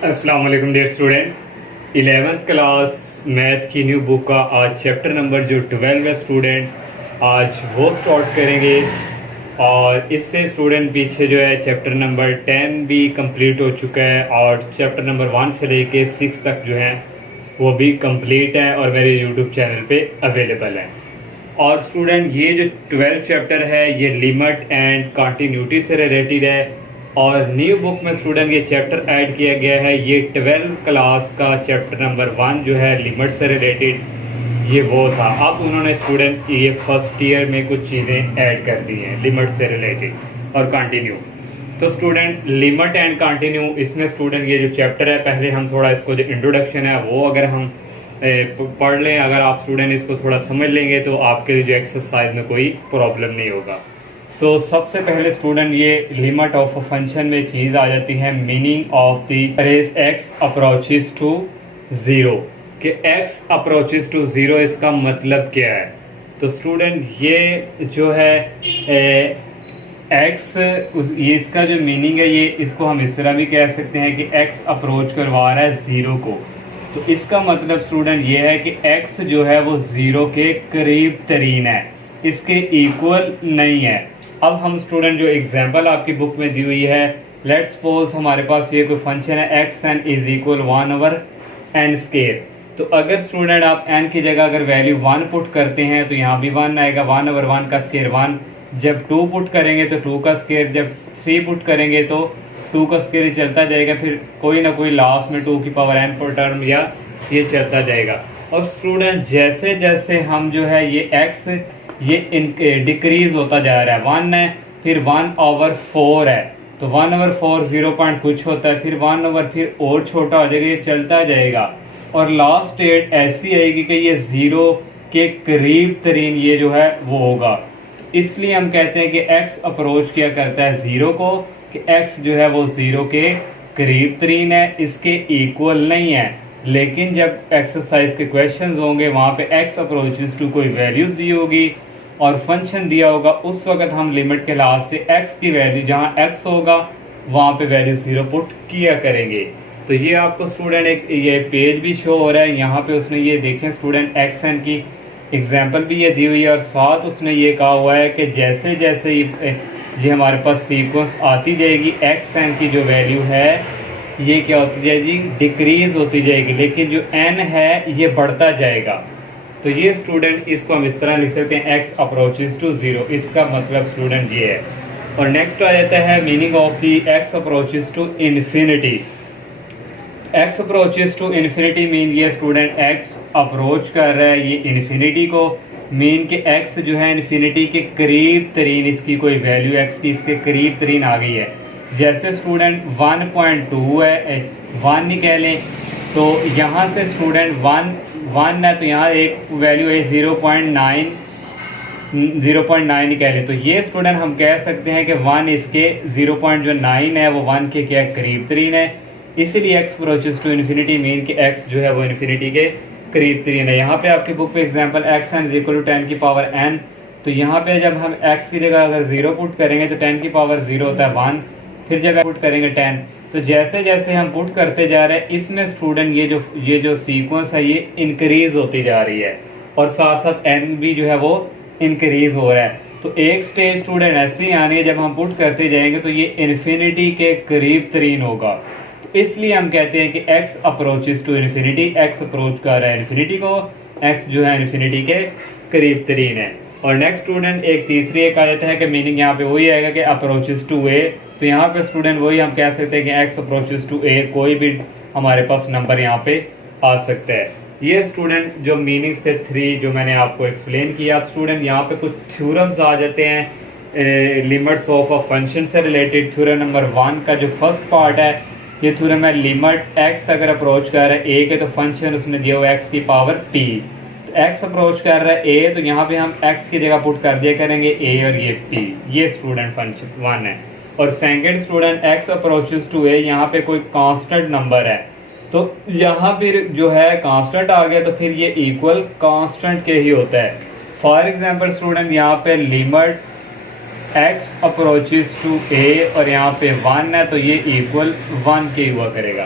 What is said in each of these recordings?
अस्सलाम वालेकुम dear student. 11th class math की न्यू बुक का आज चैप्टर नंबर जो 12 है स्टूडेंट, आज वो स्टार्ट करेंगे। और इससे स्टूडेंट पीछे जो है चैप्टर नंबर 10 भी कंप्लीट हो चुका है और चैप्टर नंबर 1 से लेके 6 तक जो है वो भी कंप्लीट है और मेरे यूट्यूब चैनल पे अवेलेबल है। और स्टूडेंट ये जो 12 चैप्टर है ये लिमिट एंड कंटिन्यूटी से रिलेटेड है और न्यू बुक में स्टूडेंट ये चैप्टर ऐड किया गया है। ये 12 क्लास का चैप्टर नंबर 1 जो है लिमिट से रिलेटेड ये वो था। अब उन्होंने स्टूडेंट ये फर्स्ट ईयर में कुछ चीज़ें ऐड कर दी हैं लिमिट से रिलेटेड और कंटिन्यू। तो स्टूडेंट लिमिट एंड कंटिन्यू इसमें स्टूडेंट ये जो चैप्टर है पहले हम थोड़ा इसको जो इंट्रोडक्शन है वो अगर हम पढ़ लें, अगर आप स्टूडेंट इसको थोड़ा समझ लेंगे तो आपके लिए जो एक्सरसाइज में कोई प्रॉब्लम नहीं होगा। तो सबसे पहले स्टूडेंट ये लिमिट ऑफ अ फंक्शन में चीज़ आ जाती है मीनिंग ऑफ द रेज एक्स अप्रोचेस टू ज़ीरो कि एक्स अप्रोचेस टू ज़ीरो इसका मतलब क्या है। तो स्टूडेंट ये जो है एक्स ये इसका जो मीनिंग है ये इसको हम इस तरह भी कह सकते हैं कि एक्स अप्रोच करवा रहा है ज़ीरो को। तो इसका मतलब स्टूडेंट ये है कि x जो है वो ज़ीरो के करीब तरीन है, इसके इक्वल नहीं है। अब हम स्टूडेंट जो एग्जांपल आपकी बुक में दी हुई है, लेट्स सपोज हमारे पास ये कोई फंक्शन है x N is equal 1/n²। तो अगर स्टूडेंट आप n की जगह अगर वैल्यू 1 पुट करते हैं तो यहाँ भी 1 आएगा, 1/1 का स्केयर 1। जब 2 पुट करेंगे तो 2 का स्केयर, जब 3 पुट करेंगे तो 2 का स्केयर चलता जाएगा, फिर कोई ना कोई लास्ट में 2 की पावर n पर टर्म या ये चलता जाएगा। और स्टूडेंट जैसे जैसे हम जो है ये x ये डिक्रीज होता जा रहा है, 1 है फिर 1/4 है, तो 1/4 0 पॉइंट कुछ होता है, फिर 1 फिर और छोटा हो जाएगा, ये चलता जाएगा और लास्ट डेट ऐसी आएगी कि ये ज़ीरो के करीब तरीन ये जो है वो होगा। इसलिए हम कहते हैं कि x अप्रोच क्या करता है ज़ीरो को कि x जो है वो ज़ीरो के करीब तरीन है, इसके इक्वल नहीं है। लेकिन जब एक्सरसाइज के क्वेश्चंस होंगे वहाँ पे x अप्रोचेस टू कोई वैल्यूज़ दी होगी और फंक्शन दिया होगा, उस वक्त हम लिमिट के लिहाज से x की वैल्यू जहाँ x होगा वहाँ पे वैल्यू 0 पुट किया करेंगे। तो ये आपको स्टूडेंट एक ये पेज भी शो हो रहा है यहाँ पे, उसने ये देखें स्टूडेंट एक्स एन की एग्जाम्पल भी ये दी हुई है और साथ उसने ये कहा हुआ है कि जैसे जैसे ये हमारे पास सीक्वेंस आती जाएगी एक्स एन की जो वैल्यू है ये क्या होती जाएगी, डिक्रीज होती जाएगी, लेकिन जो n है ये बढ़ता जाएगा। तो ये स्टूडेंट इसको हम इस तरह लिख सकते हैं x अप्रोचेस टू ज़ीरो, इसका मतलब स्टूडेंट ये है। और नेक्स्ट आ जाता है meaning of the x approaches to infinity. x approaches to infinity mean ये स्टूडेंट x अप्रोच कर रहा है ये इन्फिनिटी को, मीन कि x जो है इन्फिनिटी के करीब तरीन इसकी कोई वैल्यू x की इसके करीब तरीन आ गई है। जैसे स्टूडेंट 1.2 है, 1 निकल लें तो यहाँ से स्टूडेंट 1 है तो यहाँ एक वैल्यू है 0.9 निकालें तो ये स्टूडेंट हम कह सकते हैं कि 1 इसके 0.9 है वो 1 के क्या करीब तरीन है। इसीलिए x approaches to infinity mean कि x जो है वो इन्फिनिटी के करीब तरीन है। यहाँ पे आपकी बुक पे example x n is equal to 10 की पावर n, तो यहाँ पे जब हम x की जगह अगर 0 पुट करेंगे तो 10 की पावर 0 होता है 1, फिर जब पुट करेंगे 10। तो जैसे जैसे हम पुट करते जा रहे हैं इसमें स्टूडेंट ये जो सीक्वेंस है ये इंक्रीज होती जा रही है और साथ साथ n भी जो है वो इंक्रीज हो रहा है। तो एक स्टेज स्टूडेंट ऐसी आनी है जब हम पुट करते जाएंगे तो ये इन्फिनिटी के करीब तरीन होगा। तो इसलिए हम कहते हैं कि x approaches to infinity, x approach कर रहा है इन्फिनिटी को, x जो है इन्फिनिटी के करीब तरीन है। और नेक्स्ट स्टूडेंट एक तीसरी एक आ जाता है कि मीनिंग यहाँ पे वही आएगा कि अप्रोचेस टू a। तो यहाँ पे स्टूडेंट वही हम कह सकते हैं कि x अप्रोचेस टू a, कोई भी हमारे पास नंबर यहाँ पे आ सकता है। ये स्टूडेंट जो मीनिंग से 3 जो मैंने आपको एक्सप्लेन किया। अब स्टूडेंट यहाँ पे कुछ थ्योरम्स आ जाते हैं लिमिट्स ऑफ अ फंक्शन से रिलेटेड। थ्योरम नंबर 1 का जो फर्स्ट पार्ट है ये थ्योरम है लिमिट x अगर अप्रोच कर रहा है a के तो फंक्शन उसने दिया हुआ x की पावर p। तो x अप्रोच कर रहा है a तो यहाँ पे हम x की जगह पुट कर दिया करेंगे a और ये p, ये स्टूडेंट फंक्शन 1 है। और second student x approaches to a, यहाँ पे कोई कांस्टेंट नंबर है तो यहाँ फिर जो है कांस्टेंट आ गया तो फिर ये इक्वल कांस्टेंट के ही होता है। फॉर एग्जांपल स्टूडेंट यहाँ पे limit x approaches to a और यहाँ पे 1 है तो ये इक्वल 1 के हुआ करेगा।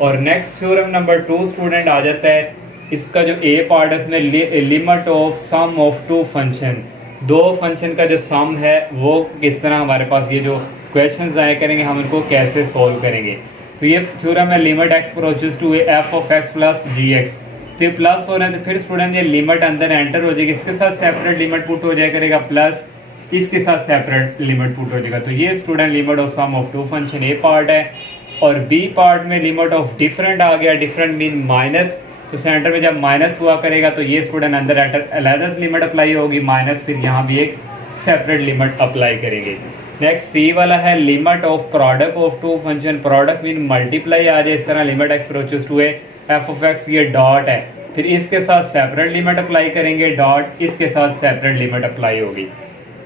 और नेक्स्ट थ्योरम नंबर 2 स्टूडेंट आ जाता है, इसका जो ए पार्ट है उसमें limit of sum of two function, दो फंक्शन का जो सम है वो किस तरह हमारे पास ये जो क्वेश्चंस आए करेंगे हम इनको कैसे सॉल्व करेंगे। तो ये थ्योरम है limit x approaches to f of x plus g x. तो ये प्लस हो रहा है तो फिर स्टूडेंट ये लिमिट अंदर एंटर हो जाएगी, इसके साथ सेपरेट लिमिट पुट हो जाया करेगा प्लस इसके साथ सेपरेट लिमिट पुट हो जाएगा। तो ये student limit of sum of two function A part है। और बी पार्ट में लिमिट ऑफ डिफरेंट आ गया, डिफरेंट मीन माइनस, तो सेंटर में जब माइनस हुआ करेगा तो ये स्टूडेंट अंदर अलग लिमिट अप्लाई होगी माइनस, फिर यहाँ भी एक सेपरेट लिमिट अप्लाई करेंगे। नेक्स्ट सी वाला है limit of product of two function, product mean multiply आ जाए इस तरह limit x approaches to f of x, ये डॉट है, फिर इसके साथ सेपरेट लिमिट अप्लाई करेंगे डॉट, इसके साथ सेपरेट लिमिट अप्लाई होगी।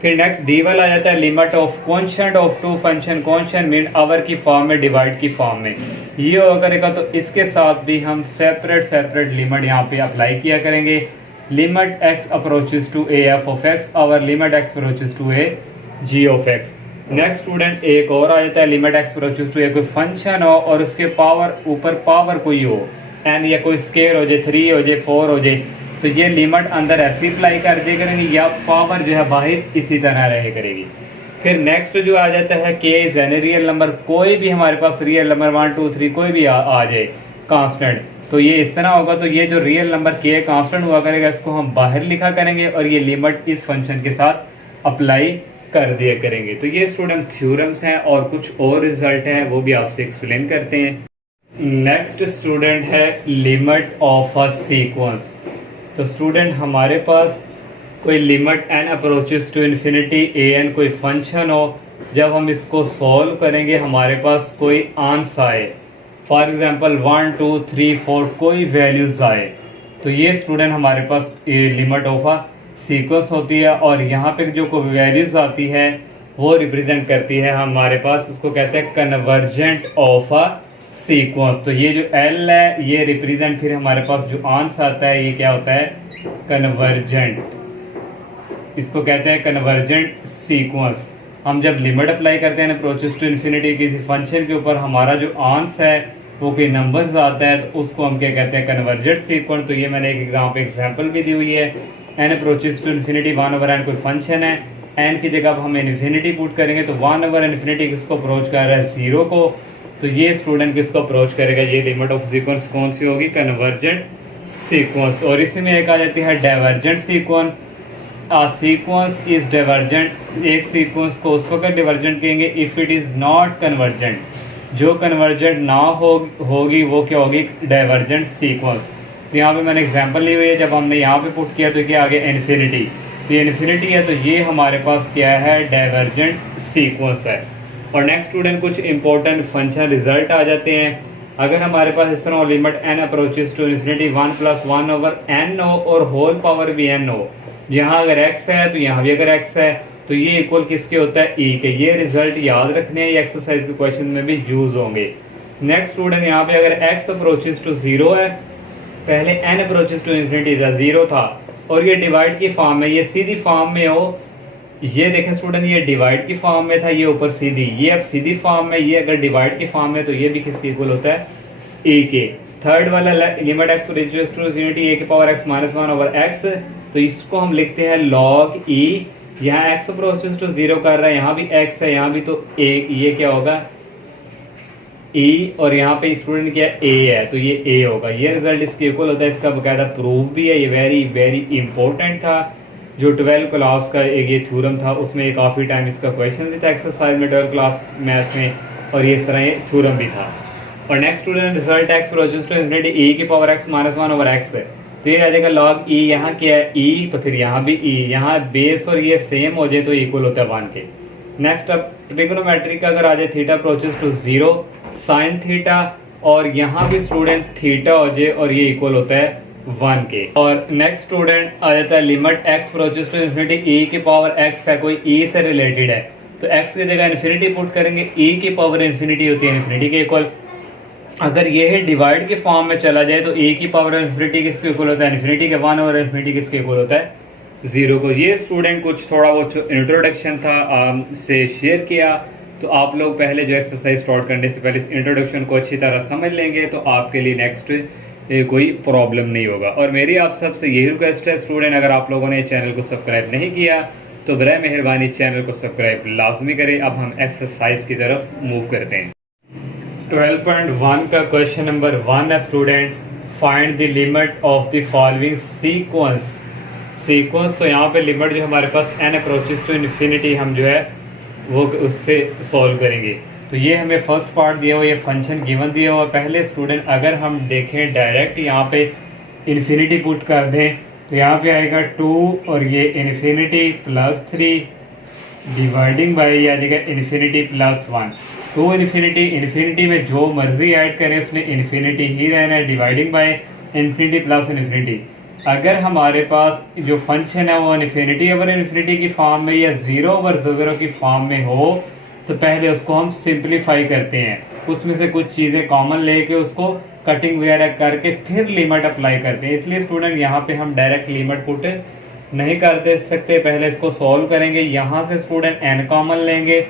फिर नेक्स्ट डी वाला आ जाता है limit of constant of two function, constant mean over की फॉर्म में डिवाइड की फॉर्म में, ये हो करेगा तो इसके साथ भी हम सेपरेट लिमिट यहाँ पे अप्लाई किया करेंगे। Limit x approaches to a f of x, over limit x approaches to a g of x. Next student एक और आ जाता है limit x approaches to a, कोई फंक्शन हो और उसके पावर ऊपर पावर कोई हो एन, या कोई स्केयर हो जाए 3 हो जाए 4 हो जाए, तो ये लिमिट अंदर ऐसी अप्लाई कर दिया करेंगे या पावर जो है बाहर इसी तरह रहे करेगी। फिर नेक्स्ट जो आ जाता है के इज एनी रियल नंबर, कोई भी हमारे पास रियल नंबर 1 2 3 कोई भी आ जाए कांस्टेंट, तो ये इस तरह होगा। तो ये जो रियल नंबर के कांस्टेंट हुआ करेगा इसको हम बाहर लिखा करेंगे और ये लिमिट इस फंक्शन के साथ अप्लाई कर दिया करेंगे। तो ये स्टूडेंट थ्योरम्स हैं और कुछ और रिजल्ट हैं वो भी आपसे एक्सप्लेन करते हैं। नेक्स्ट स्टूडेंट है लिमिट ऑफ अ सीक्वेंस। तो स्टूडेंट हमारे पास कोई limit n approaches to infinity a n कोई फंक्शन हो, जब हम इसको सॉल्व करेंगे हमारे पास कोई आंसर आए, फॉर एग्जांपल 1 2 3 4 कोई वैल्यूज आए, तो ये स्टूडेंट हमारे पास लिमिट ऑफ अ सीक्वेंस होती है। और यहाँ पे जो कोई वैल्यूज आती है वो रिप्रेजेंट करती है हमारे पास, उसको कहते हैं कन्वर्जेंट ऑफ अ सीक्वेंस। तो ये जो L है ये रिप्रेजेंट फिर हमारे पास जो आंसर आता है ये क्या होता है कन्वर्जेंट, इसको कहते हैं कन्वर्जेंट सीक्वेंस। हम जब लिमिट अप्लाई करते हैं अप्रोचेस टू इन्फिनिटी किसी फंक्शन के ऊपर हमारा जो आंसर है वो कोई नंबर्स आता है तो उसको हम क्या कहते हैं कन्वर्जेंट सीक्वेंस। तो ये मैंने एक एग्जांपल भी दी हुई है, n approaches to infinity 1/n कोई फंक्शन है, n की जगह हम इन्फिनिटी पुट करेंगे तो 1/इन्फिनिटी किसको अप्रोच कर रहा है 0 को, तो ये स्टूडेंट किसको अप्रोच करेगा, ये लिमिट ऑफ सीक्वेंस कौन सी होगी कन्वर्जेंट सीक्वेंस। और इसी में एक आ जाती है divergent sequence. Sequence is divergent, एक सीक्वेंस को उस वक्त डाइवर्जेंट कहेंगे if it is not convergent, जो कन्वर्जेंट ना होगी वो क्या होगी डाइवर्जेंट सीक्वेंस। तो यहाँ पे मैंने एग्जांपल ली हुई है, जब हमने यहाँ पे पुट किया तो क्या आगे इन्फिनिटी, तो ये इन्फिनिटी है तो ये हमारे पास क्या है डाइवर्जेंट सीक्वेंस है। और नेक्स्ट स्टूडेंट कुछ इंपॉर्टेंट फंक्शन रिजल्ट आ जाते हैं। अगर हमारे पास इस तरह limit n approaches to infinity 1 + 1/n हो और होल पावर भी n हो, यहाँ अगर x है तो यहाँ भी अगर x है तो ये इक्वल किसके होता है e के। ये रिजल्ट याद रखने हैं, ये एक्सरसाइज के क्वेश्चन में भी यूज होंगे। नेक्स्ट स्टूडेंट यहाँ पे अगर x अप्रोचेस टू 0 है, पहले n अप्रोचेस टू इन्फिनिटी था 0 था और ये डिवाइड की फॉर्म में, ये सीधी फॉर्म में हो, ये देखें स्टूडेंट ये डिवाइड की फॉर्म में था, ये ऊपर सीधी, ये अब सीधी फॉर्म में, ये अगर डिवाइड की फॉर्म में तो ये भी किसके इक्वल होता है ए के। थर्ड वाला limit x approaches to infinity a की पावर x - 1/x, तो इसको हम लिखते हैं log e। यहाँ x अप्रोचेस टू 0 कर रहा है, यहाँ भी x है, यहाँ भी तो a, ये क्या होगा e, और यहाँ पे स्टूडेंट क्या a है तो ये a होगा। ये रिजल्ट इसके इक्वल होता है, इसका बकायदा प्रूफ भी है, ये वेरी इंपॉर्टेंट था। जो 12 क्लास का एक ये थ्योरम था उसमें काफ़ी टाइम इसका क्वेश्चन भी था एक्सरसाइज में 12 क्लास मैथ में, और ये इस तरह ये थ्योरम भी था। और next student result x approaches to infinity e की पावर x - 1/x है, तो ये आ जाएगा log e, यहाँ क्या है e तो फिर यहाँ भी e, यहाँ बेस और ये सेम हो जाए तो इक्वल होता है 1 के। नेक्स्ट अब ट्रिग्नोमेट्री का अगर आ जाए theta approaches to 0 sine theta, और यहाँ भी स्टूडेंट थीटा हो जाए और ये इक्वल होता है 1 के। और नेक्स्ट स्टूडेंट आ जाता है limit x approaches to infinity e की पावर x है, कोई e से रिलेटेड है तो x की जगह इन्फिनिटी पुट करेंगे, e की पावर इन्फिनिटी होती है इन्फिनिटी के इक्वल। अगर ये है डिवाइड के फॉर्म में चला जाए तो e की पावर इन्फिनिटी किसके इक्वल होता है इन्फिनिटी के 1 और इन्फिनिटी किसके इक्वल होता है 0 को। ये स्टूडेंट कुछ थोड़ा बहुत इंट्रोडक्शन था से शेयर किया। तो आप लोग पहले जो एक्सरसाइज स्टार्ट करने से पहले इस इंट्रोडक्शन को अच्छी तरह समझ लेंगे तो आपके लिए नेक्स्ट कोई प्रॉब्लम नहीं होगा। और मेरी आप सबसे यही रिक्वेस्ट है स्टूडेंट, अगर आप लोगों ने चैनल को सब्सक्राइब नहीं किया तो बराए मेहरबानी चैनल को सब्सक्राइब लाजमी करें। अब हम एक्सरसाइज की तरफ मूव करते हैं। 12.1 का क्वेश्चन नंबर 1 है student, find the limit of the following sequence. तो यहाँ पे लिमिट जो हमारे पास n अप्रोचेस टू इन्फिनिटी हम जो है वो उससे सॉल्व करेंगे। तो ये हमें फर्स्ट पार्ट दिया हुआ, ये फंक्शन गिवन दिया हुआ। पहले स्टूडेंट अगर हम देखें डायरेक्ट यहाँ पे इन्फिनिटी पुट कर दें तो यहाँ पे आएगा 2 और ये इन्फिनिटी प्लस 3 डिवाइडिंग बाई ये आ जाएगा इन्फिनिटी प्लस 1। तो इन्फिनिटी में जो मर्जी ऐड करें उसने इन्फिनिटी ही रहना है, dividing by infinity plus infinity. अगर हमारे पास जो फंक्शन है वो इन्फिनिटी ओवर इन्फिनिटी की फॉर्म में या 0 ओवर 0 की फॉर्म में हो तो पहले उसको हम सिंप्लीफाई करते हैं, उसमें से कुछ चीज़ें कॉमन लेके उसको कटिंग वगैरह करके फिर लिमिट अप्लाई करते हैं। इसलिए स्टूडेंट यहाँ पे हम डायरेक्ट लिमिट पुट नहीं कर दे सकते, पहले इसको सॉल्व करेंगे। यहाँ से स्टूडेंट n कॉमन लेंगे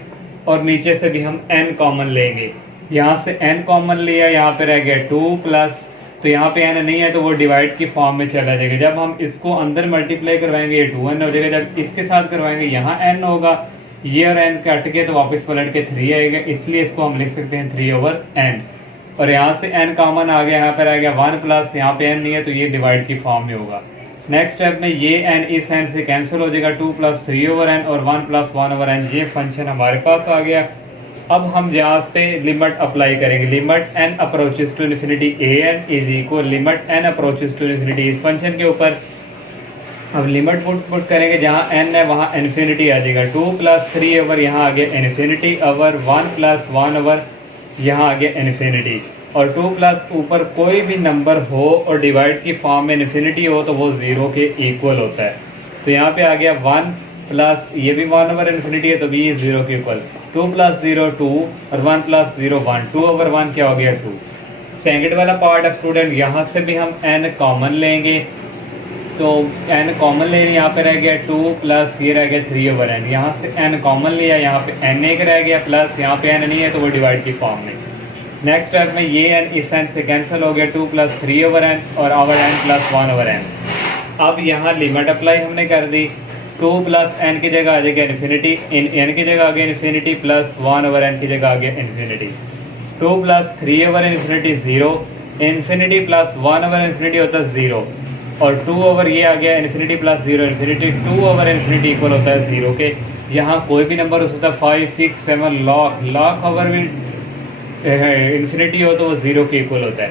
और नीचे से भी हम n कॉमन लेंगे। यहाँ से n कॉमन लिया, यहाँ पे रह गया 2 प्लस, तो यहाँ पे n नहीं है तो वो डिवाइड की फॉर्म में चला जाएगा। जब हम इसको अंदर मल्टीप्लाई करवाएंगे ये 2n हो जाएगा, जब इसके साथ करवाएंगे यहाँ n होगा, ये और n कट के तो वापस पलट के 3 आएगा, इसलिए इसको हम लिख सकते हैं 3 ओवर n। और यहाँ से n कॉमन आ गया, यहाँ पर आ गया 1 प्लस, यहाँ पे n नहीं है तो ये डिवाइड की फॉर्म में होगा। नेक्स्ट स्टेप में ये n इस n से कैंसिल हो जाएगा, 2 प्लस 3 ओवर n और 1 प्लस 1 ओवर n, ये फंक्शन हमारे पास आ गया। अब हम यहाँ पे लिमिट अप्लाई करेंगे, limit n approaches to infinity an is equal limit n approaches to infinity इस फंक्शन के ऊपर। अब लिमिट पुट करेंगे, जहाँ n है वहाँ इन्फिनिटी आ जाएगा, 2 प्लस 3 ओवर यहाँ आ गया इन्फिनिटी ओवर 1 प्लस 1 ओवर यहाँ आ गया इन्फिनिटी। और 2 प्लस ऊपर कोई भी नंबर हो और डिवाइड की फॉर्म में इन्फिनिटी हो तो वो 0 के इक्वल होता है। तो यहाँ पे आ गया 1 प्लस ये भी 1 ओवर इन्फिनिटी है तो भी 0 के इक्वल, 2 प्लस 0 2 और 1 प्लस 0 1, 2 ओवर 1 क्या हो गया 2। सेकंड वाला पार्ट है स्टूडेंट, यहाँ से भी हम n कॉमन लेंगे, तो n कॉमन ले यहाँ पे रह गया 2 प्लस ये रह गया 3 ओवर n। यहाँ से n कॉमन लिया, यहाँ पे n एक रह गया प्लस, यहाँ पे n नहीं है तो वो डिवाइड की फॉर्म में। नेक्स्ट स्टेप में ये n इस n से कैंसिल हो गया, 2 प्लस 3 ओवर n और over n plus 1 over n। अब यहाँ लिमिट अप्लाई हमने कर दी, 2 प्लस n की जगह आ जाएगा इन्फिनिटी, n की जगह आ गया इन्फिनिटी प्लस 1 ओवर n की जगह आ गया infinity. 2 plus 3 over infinity 0, infinity plus 1 over infinity होता है 0 और 2 ओवर ये आ गया infinity plus 0 infinity, 2 over infinity equal होता है 0 के। यहाँ कोई भी नंबर हो सकता है 5 6 7 लाख ओवर भी इन्फिनिटी हो तो वो 0 के इक्वल होता है।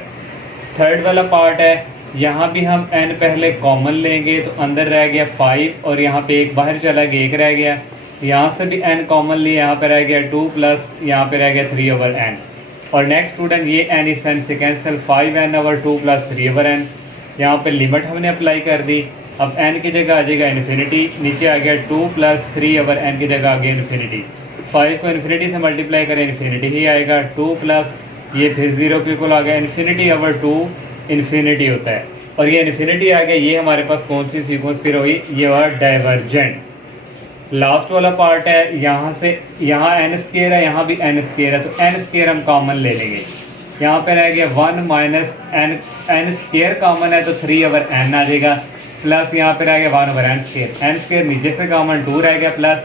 थर्ड वाला पार्ट है, यहाँ भी हम n पहले कॉमन लेंगे तो अंदर रह गया 5 और यहाँ पे एक बाहर चला गया, एक रह गया। यहाँ से भी n कॉमन लिए, यहाँ पे रह गया 2 प्लस यहाँ पे रह गया 3 ओवर n। और नेक्स्ट स्टूडेंट ये n इस n से cancel, 5n over 2 plus 3 over n। यहाँ पे लिमिट हमने अप्लाई कर दी, अब n की जगह आ जाएगा इन्फिनिटी, नीचे आ गया 2 प्लस 3 ओवर n की जगह आ गया इन्फिनिटी। 5 को इन्फिनिटी से मल्टीप्लाई करें इन्फिनिटी ही आएगा, 2 प्लस ये फिर 0 के इक्वल आ गया, इन्फिनिटी ओवर 2 इन्फिनिटी होता है। और ये इन्फिनिटी आ गया, ये हमारे पास कौन सी सीक्वेंस फिर हुई, ये हुआ डाइवर्जेंट। लास्ट वाला पार्ट है, यहाँ से यहाँ n स्क्वायर है, यहाँ भी n स्क्वायर है, तो n स्क्वायर हम कॉमन ले लेंगे। यहाँ पे रह गया 1 माइनस n स्क्वायर कॉमन है तो 3 ओवर n आ जाएगा, प्लस यहाँ पे रह गया 1 ओवर n स्क्वायर नीचे से कॉमन 2 रह गया, प्लस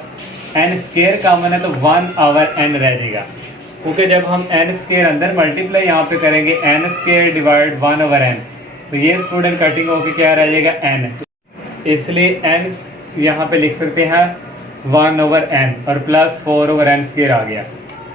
n स्क्वायर कॉमन है तो 1 ओवर n रह जाएगा। ओके, जब हम n स्क्वायर अंदर मल्टीप्लाई यहाँ पे करेंगे n square divide 1 over n, तो ये स्टूडेंट कटिंग होकर क्या रह जाएगा n, इसलिए n यहाँ पे लिख सकते हैं 1 ओवर n और प्लस 4 ओवर n स्क्वायर आ गया।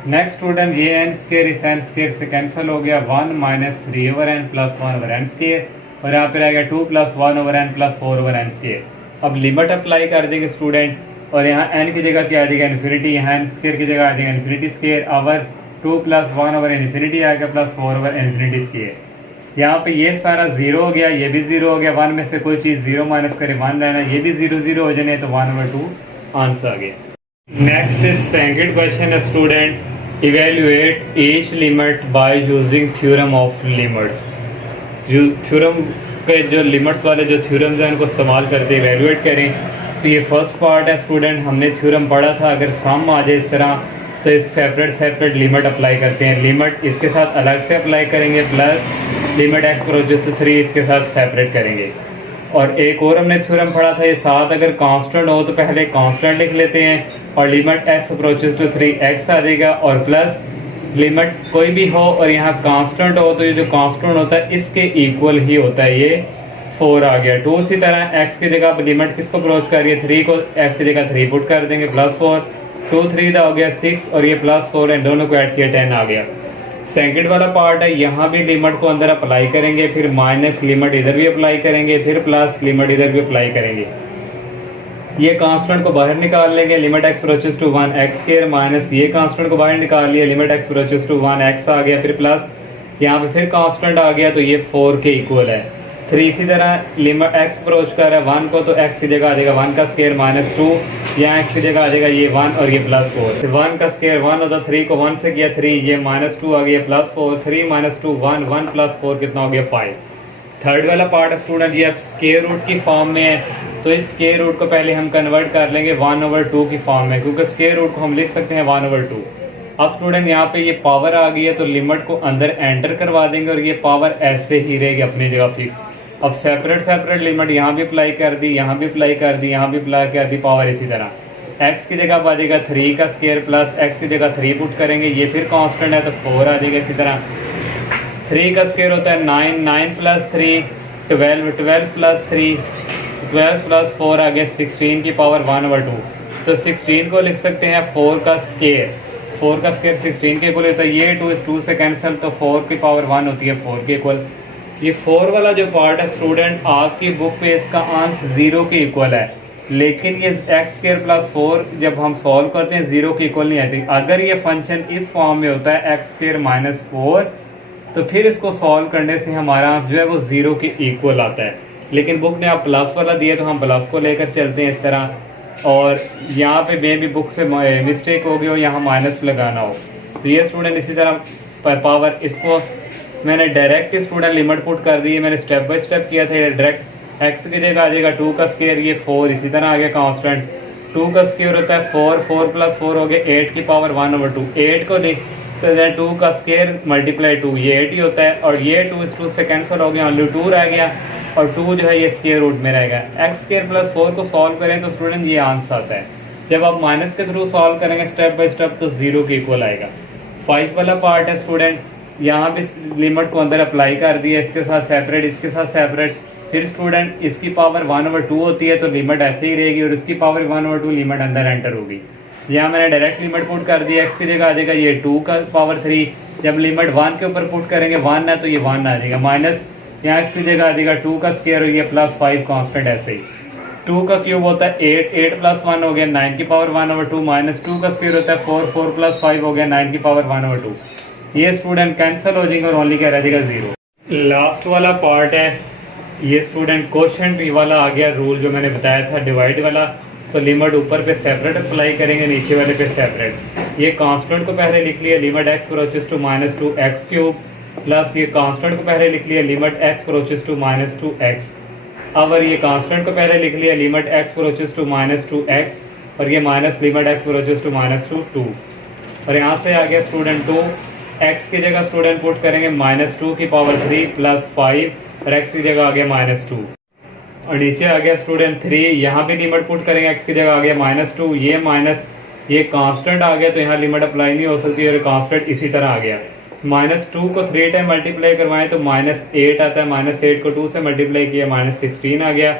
नेक्स्ट स्टूडेंट ये n स्क्वायर इस n स्क्वायर से कैंसिल हो गया, 1 minus 3 over n plus 1 over n square और यहाँ पे रहेगा 2 plus 1 over n plus 4 over n square. अब लिमिट अप्लाई कर देंगे स्टूडेंट, और यहाँ n की जगह क्या आ जाएगा इन्फिनिटी, यहाँ n स्क्वायर की जगह आ जाएगा infinity square over 2 plus 1 over infinity आएगा प्लस 4 ओवर इन्फिनिटी स्क्वायर। यहाँ पे ये सारा 0 हो गया, ये भी 0 हो गया, 1 में से कोई चीज़ 0 माइनस करे 1 रहना, ये भी 0 0 हो जाने तो 1 ओवर 2 आंसर आ गया। नेक्स्ट इज सेकंड क्वेश्चन है student, evaluate each limit by using theorem of limits. Theorem के जो लिमिट्स वाले जो थ्योरम्स हैं उनको इस्तेमाल करते इवेल्युएट करें। तो ये फर्स्ट पार्ट है स्टूडेंट, हमने थ्योरम पढ़ा था, अगर सम आ जाए इस तरह तो इस सेपरेट लिमिट अप्लाई करते हैं। लिमिट इसके साथ अलग से अप्लाई करेंगे, plus limit x approaches to 3 इसके साथ सेपरेट करेंगे। और एक और हमने थ्योरम पढ़ा था, ये साथ अगर कांस्टेंट हो तो पहले कांस्टेंट लिख लेते हैं और limit x approaches to 3 x आ जाएगा, और प्लस लिमिट कोई भी हो और यहाँ कांस्टेंट हो तो ये जो कांस्टेंट होता है इसके इक्वल ही होता है, ये 4 आ गया। 2 इसी तरह एक्स की जगह लिमिट किसको अप्रोच कर रही है, 3 को, एक्स की जगह 3 पुट कर देंगे, +4, 2 3 हो गया 6 और ये +4 है, दोनों को ऐड किया 10 आ गया। सेकंड वाला पार्ट है, यहाँ भी लिमिट को अंदर अप्लाई करेंगे, फिर माइनस लिमिट इधर भी अप्लाई करेंगे, फिर प्लस लिमिट इधर भी अप्लाई करेंगे। ये कांस्टेंट को बाहर निकाल लेंगे, limit x approaches to 1 x square, minus ये कांस्टेंट को बाहर निकाल लिया, limit x approaches to 1 x आ गया, फिर प्लस यहाँ पे फिर कांस्टेंट आ गया तो ये 4 के इक्वल है। 3 इसी तरह लिमिट एक्स अप्रोच कर रहा है 1 को तो एक्स की जगह आ जाएगा 1 का स्क्वायर -2, यहाँ एक्स की जगह आ जाएगा ये 1 और ये +4। 1 का स्क्वायर 1 होता, 3 को 1 से किया 3, ये -2 आ गया +4, 3 - 2 1, 1 + 4 कितना हो गया 5। थर्ड वाला पार्ट है स्टूडेंट, ये अब स्क्वायर रूट की फॉर्म में है, तो इस स्क्वायर रूट को पहले हम कन्वर्ट कर लेंगे 1/2 की फॉर्म में, क्योंकि स्क्वायर रूट को हम लिख सकते हैं 1/2। अब स्टूडेंट यहाँ पे ये पावर आ गई है तो लिमिट को अंदर एंटर करवा देंगे और ये पावर ऐसे ही रहेगी अपनी जगह फिक्स। अब सेपरेट लिमिट यहाँ भी अप्लाई कर दी, यहाँ भी अप्लाई कर दी, यहाँ भी अप्लाई कर दी, पावर इसी तरह। एक्स की जगह आ जाएगा 3 का स्क्वायर प्लस एक्स की जगह 3 पुट करेंगे, ये फिर कांस्टेंट है तो 4 आ जाएगा। इसी तरह 3 का स्क्वायर होता है 9, 9 + 3 12, 12 + 3 12 + 4 आ गया 16 की पावर 1/2। तो 16 को लिख सकते हैं 4 का स्क्वायर, 4 का स्क्वायर 16 के इक्वल होता है, ये 2 इस 2 से कैंसिल तो 4 की पावर 1 होती है 4 के इक्वल। ये 4 वाला जो पार्ट है स्टूडेंट आपकी बुक पे इसका आंसर 0 के इक्वल है, लेकिन ये x² + 4 जब हम सॉल्व करते हैं 0 के इक्वल नहीं आती। अगर ये फंक्शन इस फॉर्म में होता है x² - 4 तो फिर इसको सॉल्व करने से हमारा जो है वो 0 के इक्वल आता है, लेकिन बुक ने आप प्लस वाला दिया तो हम प्लस को लेकर चलते हैं इस तरह। और यहाँ पे मे भी बुक से मिस्टेक हो गई हो, यहाँ माइनस लगाना हो, तो ये स्टूडेंट इसी तरह पावर इसको मैंने डायरेक्ट स्टूडेंट लिमिट पुट कर दी है, मैंने स्टेप बाय स्टेप किया था। ये डायरेक्ट एक्स की जगह आ जाएगा 2 का स्क्वायर, ये 4 इसी तरह आ गया कांस्टेंट। 2 का स्क्वायर होता है 4, 4 + 4 हो गया 8 की पावर 1/2। 8 को देख 2 का स्क्वायर × 2 ये 8 ही होता है, और ये 2 इस 2 से कैंसिल हो गया, ओनली 2 रह गया, और 2 जो है ये स्क्वायर रूट में रहेगा। x² + 4 को सॉल्व करें तो स्टूडेंट ये आंसर आता है। जब आप माइनस के थ्रू सॉल्व करेंगे स्टेप बाय स्टेप तो 0 के इक्वल आएगा। 5 वाला पार्ट है स्टूडेंट, यहाँ भी लिमिट को अंदर अप्लाई कर दिया, इसके साथ सेपरेट, इसके साथ सेपरेट, फिर स्टूडेंट इसकी पावर 1/2 होती है तो लिमिट ऐसे ही रहेगी, और इसकी पावर 1/2 लिमिट अंदर एंटर होगी। यहाँ मैंने डायरेक्ट लिमिट पुट कर दिया, एक्स की जगह आ जाएगा ये 2 का पावर 3, जब लिमिट 1 के ऊपर पुट करेंगे 1 है तो ये 1 आ जाएगा, माइनस यहाँ एक्स की जगह आ जाएगा 2 का स्क्वायर और ये +5 कांस्टेंट ऐसे ही। 2 का क्यूब होता है 8, 8 + 1 हो गया 9 की पावर 1/2, -2 का स्क्वायर होता है 4, 4 + 5 हो गया 9 की पावर 1/2। ये स्टूडेंट कैंसिल हो जाएंगे और ओनली क्या रह जाएगा 0। लास्ट वाला पार्ट है ये स्टूडेंट क्वोशंट वाला आ गया रूल जो मैंने बताया था डिवाइड वाला, तो लिमिट ऊपर पे सेपरेट अप्लाई करेंगे, नीचे वाले पे सेपरेट। ये कांस्टेंट को पहले लिख लिया, limit x approaches to -2 x³ plus ये कांस्टेंट को पहले लिख लिया, limit x approaches to -2 x। अब ये कांस्टेंट को पहले लिख लिया, limit x approaches to -2 x, और ये minus limit x approaches to -2 और यहाँ से आ गया स्टूडेंट 2, x की जगह स्टूडेंट पुट करेंगे -2 की पावर 3 + 5 और x की जगह आ गया -2, और नीचे आ गया स्टूडेंट 3, यहाँ भी लिमिट पुट करेंगे, x की जगह आ गया -2, ये माइनस ये कांस्टेंट आ गया तो यहाँ लिमिट अप्लाई नहीं हो सकती, और कांस्टेंट इसी तरह आ गया। -2 को 3 टाइम मल्टीप्लाई करवाएं तो -8 आता है, -8 को 2 से मल्टीप्लाई किया -16 आ गया,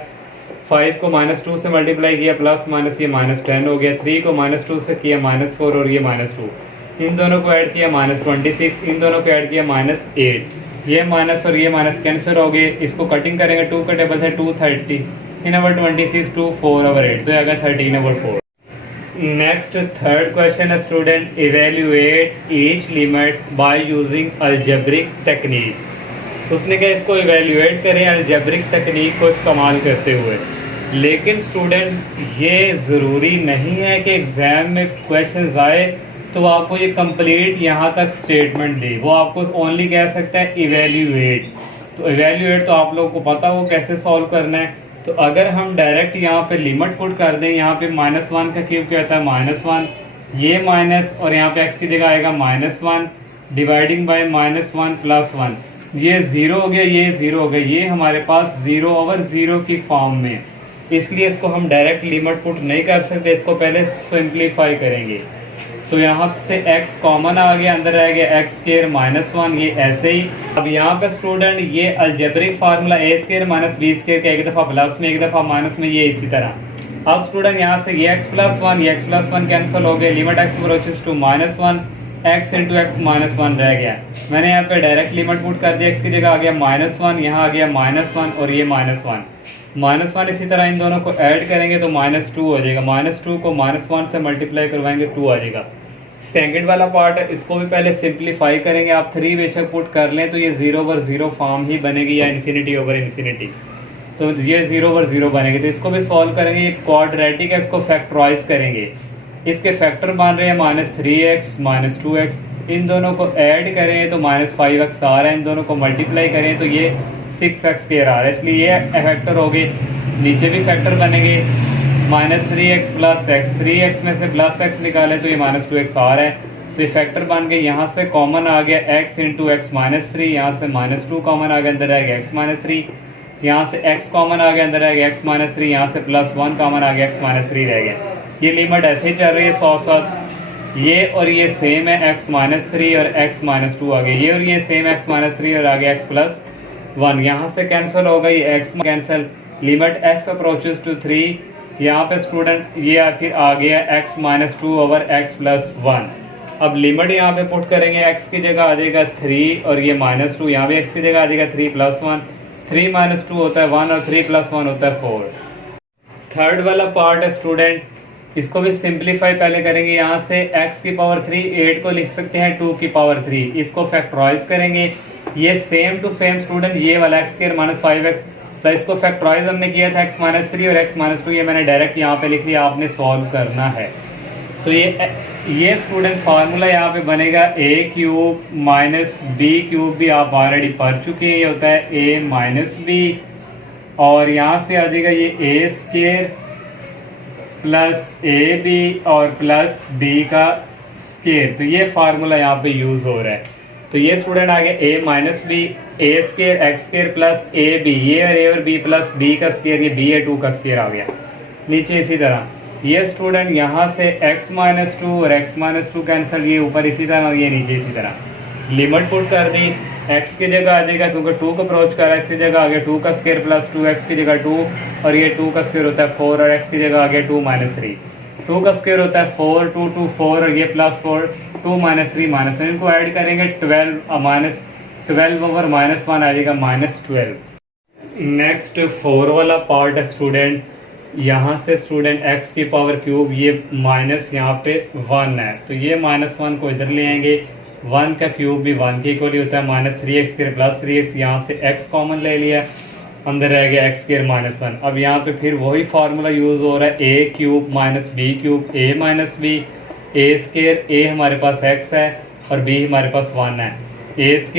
5 को -2 से मल्टीप्लाई किया प्लस माइनस ये -10 हो गया, 3 को -2 से किया -4 और ये -2, इन दोनों को ऐड किया -26, इन दोनों को ऐड किया -8, ये माइनस और ये माइनस कैंसिल हो गए, इसको कटिंग करेंगे 2 का टेबल है 230/26 2 4/8 तो आएगा 13/4। नेक्स्ट थर्ड क्वेश्चन है student, evaluate each limit by using algebraic technique. उसने कहा इसको इवेल्युएट करें अलजेब्रिक टेक्निक को इस्तेमाल करते हुए, लेकिन स्टूडेंट ये ज़रूरी नहीं है कि एग्ज़ाम में क्वेश्चन आए तो आपको ये कंप्लीट यहाँ तक स्टेटमेंट दे, वो आपको ओनली कह सकता है इवेल्युएट। तो इवेल्युएट तो आप लोगों को पता हो कैसे सॉल्व करना है, तो अगर हम डायरेक्ट यहाँ पे लिमिट पुट कर दें, यहाँ पे -1 का क्यूब क्या होता है -1, ये माइनस और यहाँ पे x की जगह आएगा -1 डिवाइडिंग बाय -1 + 1। ये 0 हो गया, ये 0 हो गया, ये हमारे पास 0/0 की फॉर्म में, इसलिए इसको हम डायरेक्ट लिमिट पुट नहीं कर सकते, इसको पहले सिंप्लीफाई करेंगे। तो यहाँ से x कॉमन आ गया, अंदर रह गया x² -1, ये ऐसे ही। अब यहाँ पे स्टूडेंट ये अलजेब्रिक फार्मूला a² - b² का एक दफ़ा प्लस में एक दफ़ा माइनस में, ये इसी तरह। अब स्टूडेंट यहाँ से ये x+1 ये x+1 कैंसिल हो गए, limit x approaches to -1 x × x -1 रह गया। मैंने यहाँ पे डायरेक्ट लिमिट पुट कर दिया, x की जगह आ गया -1, यहाँ आ गया -1 और ये -1 इसी तरह इन दोनों को ऐड करेंगे तो -2 हो जाएगा, -2 को -1 से मल्टीप्लाई करवाएंगे 2 आ जाएगा। सेकंड वाला पार्ट है, इसको भी पहले सिंप्लीफाई करेंगे। आप 3 बेशक पुट कर लें तो ये 0/0 फॉर्म ही बनेगी या ∞/∞, तो ये 0/0 बनेगी। तो इसको भी सॉल्व करेंगे, ये क्वाड्रेटिक है, इसको फैक्टराइज करेंगे। इसके फैक्टर बन रहे हैं -3x -2x, इन दोनों को ऐड करें तो -5x आ रहा है, इन दोनों को मल्टीप्लाई करें तो ये 6x² आ रहा है, इसलिए ये फैक्टर हो गए। नीचे भी फैक्टर बनेंगे, -3x + x, 3x में से +x निकाले तो ये -2x आ रहा है, तो ये फैक्टर बन गए। यहाँ से कॉमन आ गया x × x - 3, यहाँ से -2 कॉमन आ गया, अंदर रह गया x - 3, यहाँ से x कॉमन आ गया, अंदर रह गया x - 3, यहाँ से +1 कॉमन आ गया, x - 3 रह गया। ये लिमिट ऐसे ही चल रही है साथ, ये और ये सेम है, x - 3 और x - 2 आ गया, ये और ये सेम x - 3 और आ गया x + 1, यहाँ से कैंसिल हो गई, x cancel, limit x approaches to 3, यहाँ पे स्टूडेंट ये फिर आ गया x - 2/x + 1। अब लिमिट यहाँ पे पुट करेंगे, x की जगह आ जाएगा 3 और ये -2, यहाँ पे x की जगह आ जाएगा 3 + 1, 3 - 2 होता है 1 और 3 + 1 होता है 4। थर्ड वाला पार्ट है स्टूडेंट, इसको भी सिंप्लीफाई पहले करेंगे। यहाँ से x की पावर 3 8 को लिख सकते हैं 2 की पावर 3, इसको फैक्टराइज करेंगे। ये सेम टू सेम स्टूडेंट ये वाला x² - 5x, तो इसको फैक्टराइज हमने किया था x - 3 और x - 2, ये मैंने डायरेक्ट यहाँ पे लिख लिया, आपने सॉल्व करना है। तो ये स्टूडेंट फार्मूला यहाँ पे बनेगा a³ - b³ भी आप ऑलरेडी पढ़ चुके हैं, ये होता है a - b, और यहाँ से आ जाएगा ये a² + ab और प्लस b का स्केयर, तो ये फार्मूला यहाँ पे यूज हो रहा है। तो ये स्टूडेंट आ गया a - b a² x² + ab, ये और a और b प्लस b का स्केयर, ये b है 2 का स्केयर आ गया। नीचे इसी तरह ये स्टूडेंट यहाँ से x - 2 और x - 2 कैंसिल, ये ऊपर इसी तरह और ये नीचे इसी तरह। लिमिट पुट कर दी, x की जगह आ जाएगा क्योंकि 2 को अप्रोच कर, x की जगह आ गया 2 का स्केयर प्लस 2, x की जगह 2 और ये 2 का स्केयर होता है 4 और x की जगह आ गया 2 - 3, 2 का स्केयर होता है 4, 2 2 4 और ये +4, 2 - 3 -1, इनको ऐड करेंगे 12/-1 आ जाएगा -12। नेक्स्ट 4 वाला पार्ट है स्टूडेंट, यहाँ से स्टूडेंट x की पावर क्यूब, ये माइनस यहाँ पे 1 है, तो ये -1 को इधर ले आएंगे, 1 का क्यूब भी 1 के इक्वल होता है, -3x² + 3x, यहाँ से x कॉमन ले लिया, अंदर रह गया x² - 1। अब यहाँ पे फिर वही फार्मूला यूज़ हो रहा है, a³ - b³ a - b, a², a हमारे पास x है और b हमारे पास 1 है, a² +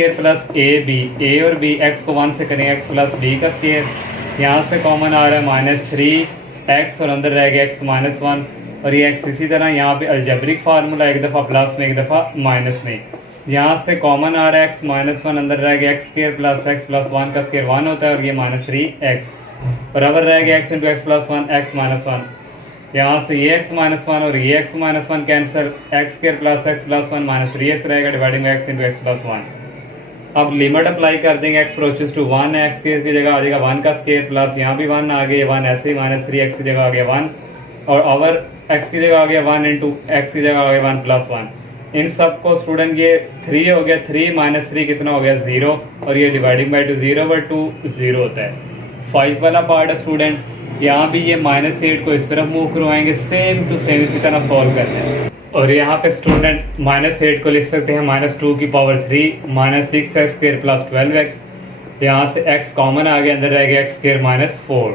ab, a और b, x को 1 से करेंगे x + b का स्केयर, यहाँ से कॉमन आ रहा है -3x और अंदर रह गया x - 1 और ये x इसी तरह। यहाँ पे अलजेब्रिक फार्मूला एक दफ़ा प्लस में एक दफ़ा माइनस में, यहाँ से कॉमन आ रहा है x - 1, अंदर रह गया x² + x + 1 का स्केयर 1 होता है और ये -3x, बराबर रह गया x × x + 1 x - 1, यहाँ से ये x - 1 और ये x - 1 cancel, x² + x + 1 -3x रहेगा, डिवाइडिंग बाय x × x + 1। अब लिमिट अप्लाई कर देंगे, x अप्रोचेस टू 1 है, x की जगह आ जाएगा 1 का स्केयर प्लस यहाँ भी 1 आ गया 1, ऐसे ही -3x की जगह आ गया 1 और ओवर x की जगह आ गया 1 × x की जगह आ गया 1 + 1। इन सब को स्टूडेंट ये 3 हो गया, 3 - 3 कितना हो गया 0 और ये डिवाइडिंग बाय 2 0/2 0 होता है। 5 वाला पार्ट है स्टूडेंट, यहाँ भी ये -8 को इस तरफ मूव करवाएंगे, सेम टू सेम इसी तरह सॉल्व करना है। और यहाँ पे स्टूडेंट -8 को लिख सकते हैं -2 की पावर 3 -6x² + 12x, यहाँ से x कॉमन आ गया, अंदर रह गया x² - 4,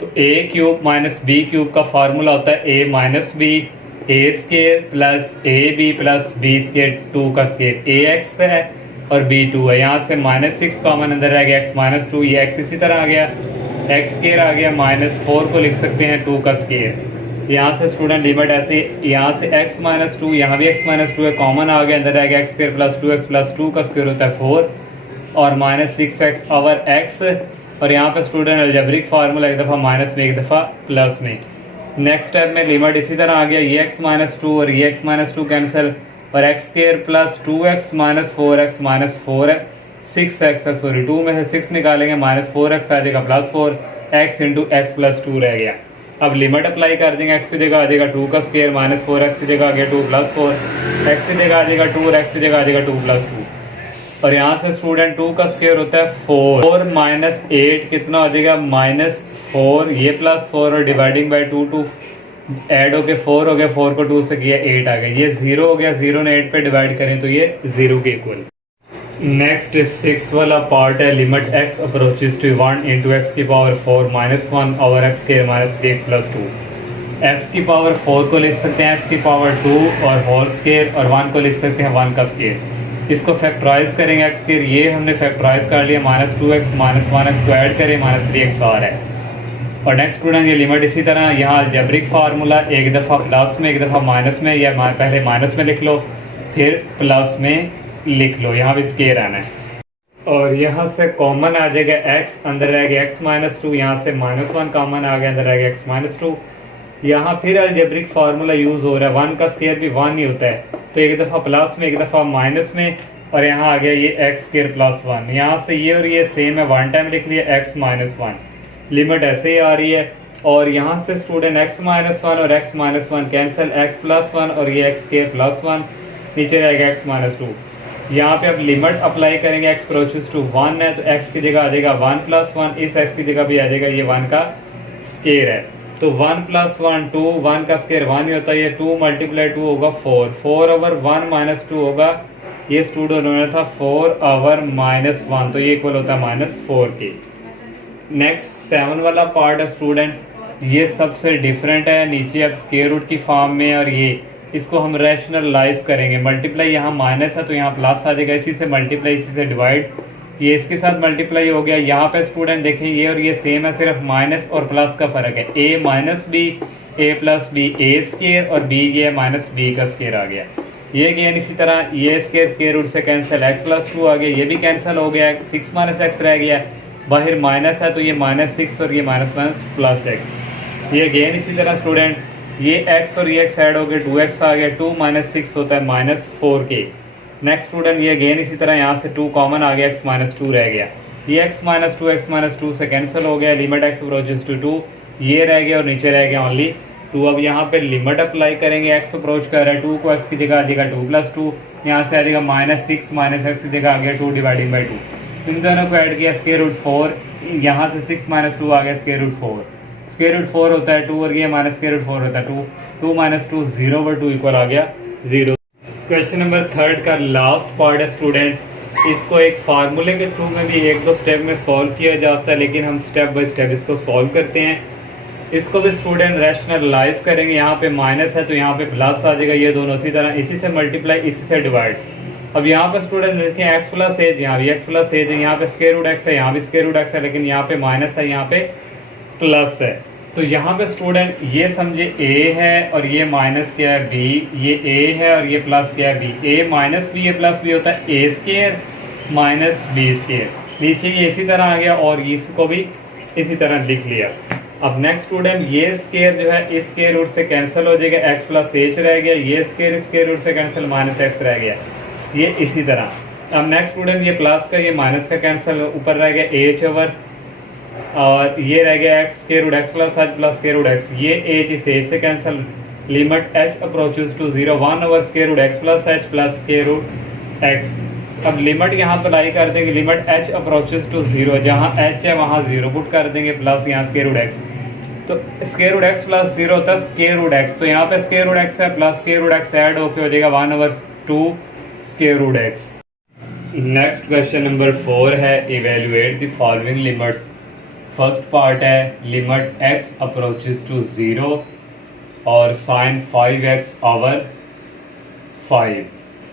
तो a³ - b³ का फार्मूला होता है a - b, a² + ab + b² 2 का स्केयर, ax है और b 2 है, यहाँ से -6 कॉमन, अंदर रह गया x - 2, ये x इसी तरह आ गया, x² आ गया -4 को लिख सकते हैं 2 का स्केयर, यहाँ से स्टूडेंट लिमिट ऐसे, यहाँ से x माइनस टू, यहाँ भी x माइनस टू है, कॉमन आ गया, अंदर आएगा x square plus 2x plus 2 का स्क्वायर होता है 4 और माइनस 6x ओवर x। और यहाँ पे स्टूडेंट अलजेब्रिक फार्मूला एक दफ़ा माइनस में एक दफ़ा प्लस में। नेक्स्ट स्टेप में लिमिट इसी तरह आ गया, ये x माइनस टू और ये x माइनस टू कैंसिल और x square plus 2x minus 4x minus 4 है 6x है, सॉरी 2 में से 6 निकालेंगे माइनस 4x आ जाएगा plus 4, x into x plus 2 रह गया। अब लिमिट अप्लाई कर देंगे, x की जगह आ जाएगा 2 का स्क्वायर माइनस 4x की जगह आ गया 2 प्लस 4, x की जगह आ जाएगा 2 और x की जगह आ जाएगा 2 प्लस 2। और यहाँ से स्टूडेंट 2 का स्क्वायर होता है 4 माइनस 8 कितना हो जाएगा माइनस 4, ये प्लस 4 और डिवाइडिंग बाई 2 2 ऐड हो गए 4 हो गया, 4 को 2 से किया 8 आ गया, ये 0 हो गया, 0 ने 8 पे डिवाइड करें तो ये 0 के इक्वल। नेक्स्ट 6 वाला पार्ट है, limit x approaches to 1 into x की पावर 4 माइनस 1 ओवर एक्स के माइनस 3 प्लस 2। एक्स की पावर 4 को लिख सकते हैं एक्स की पावर 2 और होल स्केयर, और 1 को लिख सकते हैं 1 का स्केयर। इसको फैक्टराइज करेंगे एक्स स्केयर, ये हमने फैक्टराइज कर लिया, माइनस 2x माइनस 1x को ऐड करें माइनस 3x आ रहा है। और नेक्स्ट स्टूडेंट ये लिमिट इसी तरह यहाँ अलजेब्रिक फार्मूला एक दफ़ा प्लस में एक दफ़ा माइनस में, या पहले माइनस में लिख लो फिर प्लस में लिख लो, यहाँ भी स्केयर आना है। और यहाँ से कॉमन आ जाएगा x, अंदर रहेगा x माइनस 2, यहाँ से माइनस 1 कॉमन आ गया, अंदर रहेगा x माइनस 2। यहाँ फिर अलजेब्रिक फार्मूला यूज़ हो रहा है, 1 का स्केयर भी 1 ही होता है, तो एक दफ़ा प्लस में एक दफ़ा माइनस में, और यहाँ आ गया ये x स्केयर प्लस 1। यहाँ से ये और ये सेम है, 1 टाइम लिख लिया x माइनस 1, लिमिट ऐसे ही आ रही है। और यहाँ से स्टूडेंट x माइनस 1 और x minus 1 cancel, x plus 1 और ये x स्केयर प्लस 1, नीचे रहेगा x माइनस 2। यहाँ पे अब लिमिट अप्लाई करेंगे, x अप्रोचेस टू 1 है तो x की जगह आ जाएगा 1 प्लस 1, इस x की जगह भी आ जाएगा ये 1 का स्केयर है, तो 1 प्लस 1 2, 1 का स्केयर 1 ही होता है, ये 2 मल्टीप्लाई 2 होगा 4, 4 ओवर 1 माइनस 2 होगा, ये स्टूडेंट होना था 4 ओवर माइनस 1, तो ये इक्वल होता है माइनस 4 के। नेक्स्ट 7 वाला पार्ट है स्टूडेंट, ये सबसे डिफरेंट है, नीचे अब स्केयर रूट की फॉर्म में, और ये इसको हम रैशनलाइज करेंगे, मल्टीप्लाई यहाँ माइनस है तो यहाँ प्लस आ जाएगा, इसी से मल्टीप्लाई इसी से डिवाइड, ये इसके साथ मल्टीप्लाई हो गया। यहाँ पे स्टूडेंट देखें ये और ये सेम है, सिर्फ माइनस और प्लस का फर्क है, a minus b a plus b a square, और b ये माइनस बी का स्केयर आ गया, ये गेन इसी तरह ये स्केयर रूट से कैंसिल, x प्लस 2 आ गया, ये भी कैंसिल हो गया, 6 माइनस एक्स रह गया, बाहर माइनस है तो ये माइनस 6 और ये माइनस माइनस प्लस एक्स, ये गेन इसी तरह स्टूडेंट ये x और ये x ऐड हो गए 2x आ गया, 2 माइनस 6 होता है माइनस 4 के। नेक्स्ट स्टूडेंट ये गेन इसी तरह यहाँ से 2 कॉमन आ गया, x माइनस 2 रह गया, ये x माइनस 2 से कैंसिल हो गया, लिमिट x अप्रोचेस टू 2 ये रह गया और नीचे रह गया ओनली 2। अब यहाँ पे लिमिट अप्लाई करेंगे, x अप्रोच कर रहा है 2 को, x की जगह आ जाएगा 2 प्लस 2, यहाँ से आ जाएगा माइनस 6 माइनस x की जगह आ गया 2 डिवाइडिंग बाई 2, इन दोनों को ऐड किया स्क्वायर रूट 4, यहाँ से 6 माइनस 2 आ गया स्क्वायर रूट 4, स्क्वायर रूट 4 होता है 2 और ये माइनस स्क्वायर रूट 4 होता है 2, 2 माइनस 2 0 ओवर 2 इक्वल आ गया 0। क्वेश्चन नंबर 3 का लास्ट पार्ट है स्टूडेंट, इसको एक फार्मूले के थ्रू में भी 1-2 स्टेप में सॉल्व किया जा सकता है, लेकिन हम स्टेप बाय स्टेप इसको सॉल्व करते हैं। इसको भी स्टूडेंट रैशनलाइज करेंगे, यहाँ पे माइनस है तो यहाँ पे प्लस आ जाएगा, ये दोनों इसी तरह, इसी से मल्टीप्लाई इसी से डिवाइड। अब यहाँ पे स्टूडेंट देखें x प्लस एज, यहाँ भी x प्लस एज है, यहाँ पे स्क्वायर रूट x है, यहाँ भी स्क्वायर रूट x है, लेकिन यहाँ पे माइनस है यहाँ पे प्लस है, तो यहाँ पे स्टूडेंट ये समझे a है और ये माइनस क्या है b, ये a है और ये प्लस क्या है b, a माइनस b ये प्लस b होता है a square minus b square, नीचे ये इसी तरह आ गया और इसको भी इसी तरह लिख लिया। अब नेक्स्ट स्टूडेंट ये स्क्वायर जो है इस स्क्वायर रूट से कैंसिल हो जाएगा, x प्लस h रह गया, ये स्क्वायर रूट से कैंसिल माइनस x रह गया, ये इसी तरह। अब नेक्स्ट स्टूडेंट ये प्लस का ये माइनस का कैंसिल, ऊपर रह गया h ओवर, और ये रह गया x square root x plus h plus square root x, ये h इस h से cancel, limit h approaches to 0 1 over square root x plus h plus square root x। अब लिमिट यहाँ पर अप्लाई कर देंगे, लिमिट h अप्रोचेस टू 0, जहाँ h है वहाँ 0 पुट कर देंगे, प्लस यहाँ स्क्वायर रूट x, तो स्क्वायर रूट x प्लस 0 होता है स्क्वायर रूट x, तो यहाँ पे स्क्वायर रूट x है plus square root x add होकर हो जाएगा 1 over 2 square root x। Next question number 4 है, evaluate the following limits. First part है लिमिट x अप्रोचेस टू 0 और साइन 5x ओवर 5।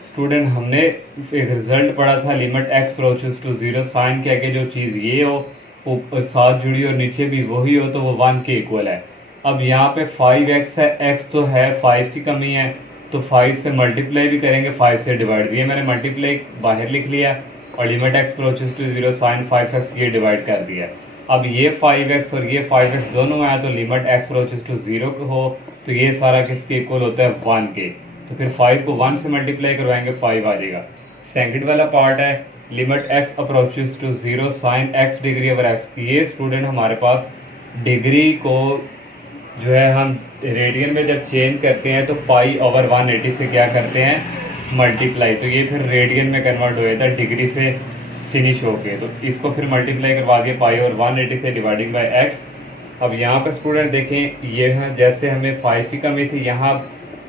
स्टूडेंट हमने एक रिजल्ट पढ़ा था, limit x approaches to 0, sine के आगे जो चीज़ ये हो वो साथ जुड़ी और नीचे भी वही हो तो वो 1 के इक्वल है। अब यहाँ पे 5x है, x तो है 5 की कमी है, तो 5 से मल्टीप्लाई भी करेंगे, 5 से डिवाइड भी। ये मैंने मल्टीप्लाई बाहर लिख लिया और limit x approaches to 0 sine 5x ये डिवाइड कर दिया। अब ये 5x और ये 5x दोनों आया तो लिमिट x अप्रोचेस टू 0 हो तो ये सारा किसके इक्वल होता है 1 के। तो फिर 5 को 1 से मल्टीप्लाई करवाएंगे 5 आ जाएगा। सेकंड वाला पार्ट है limit x approaches to 0 sine x degree over x। ये स्टूडेंट हमारे पास डिग्री को जो है हम रेडियन में जब चेंज करते हैं तो पाई ओवर 180 से क्या करते हैं मल्टीप्लाई, तो ये फिर रेडियन में कन्वर्ट हो जाता है डिग्री से फिनिश होके। तो इसको फिर मल्टीप्लाई करवा दिया पाई ओवर 180 से डिवाइडिंग बाय एक्स। अब यहाँ पर स्टूडेंट देखें ये है जैसे हमें 5 की कमी थी, यहाँ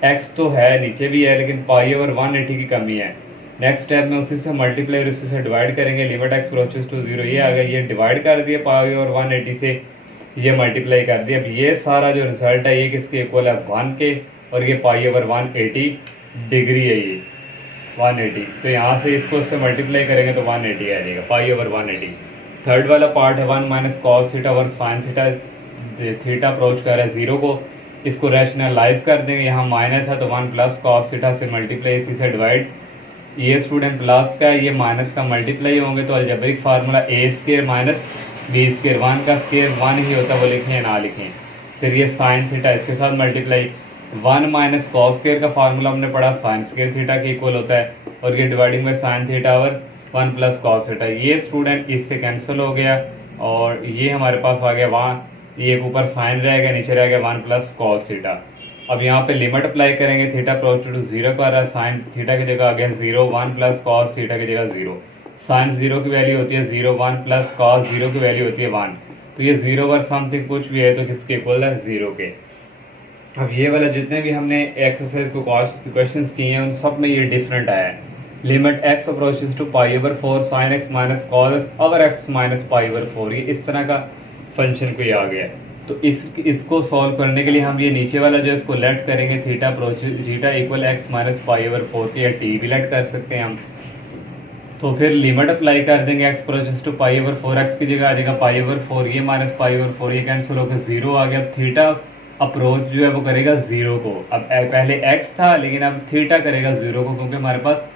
x तो है नीचे भी है लेकिन पाई ओवर 180 की कमी है। नेक्स्ट स्टेप में उसी से मल्टीप्लाई और उसी से डिवाइड करेंगे, लिमिट x अप्रोचेस टू 0 ये आ गया, ये डिवाइड कर दिया पाई ओवर 180 से, ये मल्टीप्लाई कर दिया। अब ये सारा जो रिजल्ट है ये किसके इक्वल है 1 के, और ये पाई ओवर 180 डिग्री है ये 180। तो यहाँ से इसको उससे मल्टीप्लाई करेंगे तो 180 आ जाएगा पाई ओवर 180। थर्ड वाला पार्ट है 1 minus cos theta over sine theta. Theta approach कर रहा है 0 को, इसको रैशनलाइज कर देंगे, यहाँ माइनस है तो 1 प्लस कॉस थीटा से मल्टीप्लाई इसी से डिवाइड। ये स्टूडेंट प्लस का ये माइनस का मल्टीप्लाई होंगे तो अलजेब्रिक फार्मूला ए स्क्वायर माइनस बी स्क्वायर, 1 का स्क्वायर 1 ही होता है वो लिखें या ना लिखें। फिर ये साइन थीटा इसके साथ मल्टीप्लाई, 1 माइनस कॉस स्क्वायर का फार्मूला हमने पढ़ा साइन स्क्वायर थीटा के इक्वल होता है, और ये dividing by sine theta over 1 plus cos theta. ये स्टूडेंट इससे कैंसिल हो गया और ये हमारे पास आ गया वहाँ, ये ऊपर साइन रहेगा नीचे रहेगा 1 प्लस कॉस थीटा। अब यहाँ पे लिमिट अप्लाई करेंगे, थीटा अप्रोच टू 0 कर रहा है, साइन थीटा की जगह आ गया 0, 1 प्लस कॉस थीटा की जगह 0। साइन 0 की वैल्यू होती है 0, 1 प्लस कॉस 0 की वैल्यू होती है 1। तो ये 0 ओवर समथिंग कुछ भी है तो किसके इक्वल है 0 के। अब ये वाला जितने भी हमने एक्सरसाइज को क्वेश्चन किए हैं उन सब में ये डिफरेंट आया है। Limit x approaches to pi over 4 sine x minus cos x over x minus pi over 4, ये इस तरह का फंक्शन कोई आ गया है। तो इसको सॉल्व करने के लिए हम ये नीचे वाला जो इसको लेट करेंगे theta approaches theta equal x minus pi over 4 के, या t भी लेट कर सकते हैं हम। तो फिर लिमिट अप्लाई कर देंगे x approaches to pi over 4x की जगह आ जाएगा पाई ओवर 4, ये माइनस पाई ओवर 4 ये कैंसिल होकर 0 आ गया। अब थीटा अप्रोच जो है वो करेगा 0 को, अब पहले x था लेकिन अब थीटा करेगा 0 को क्योंकि हमारे पास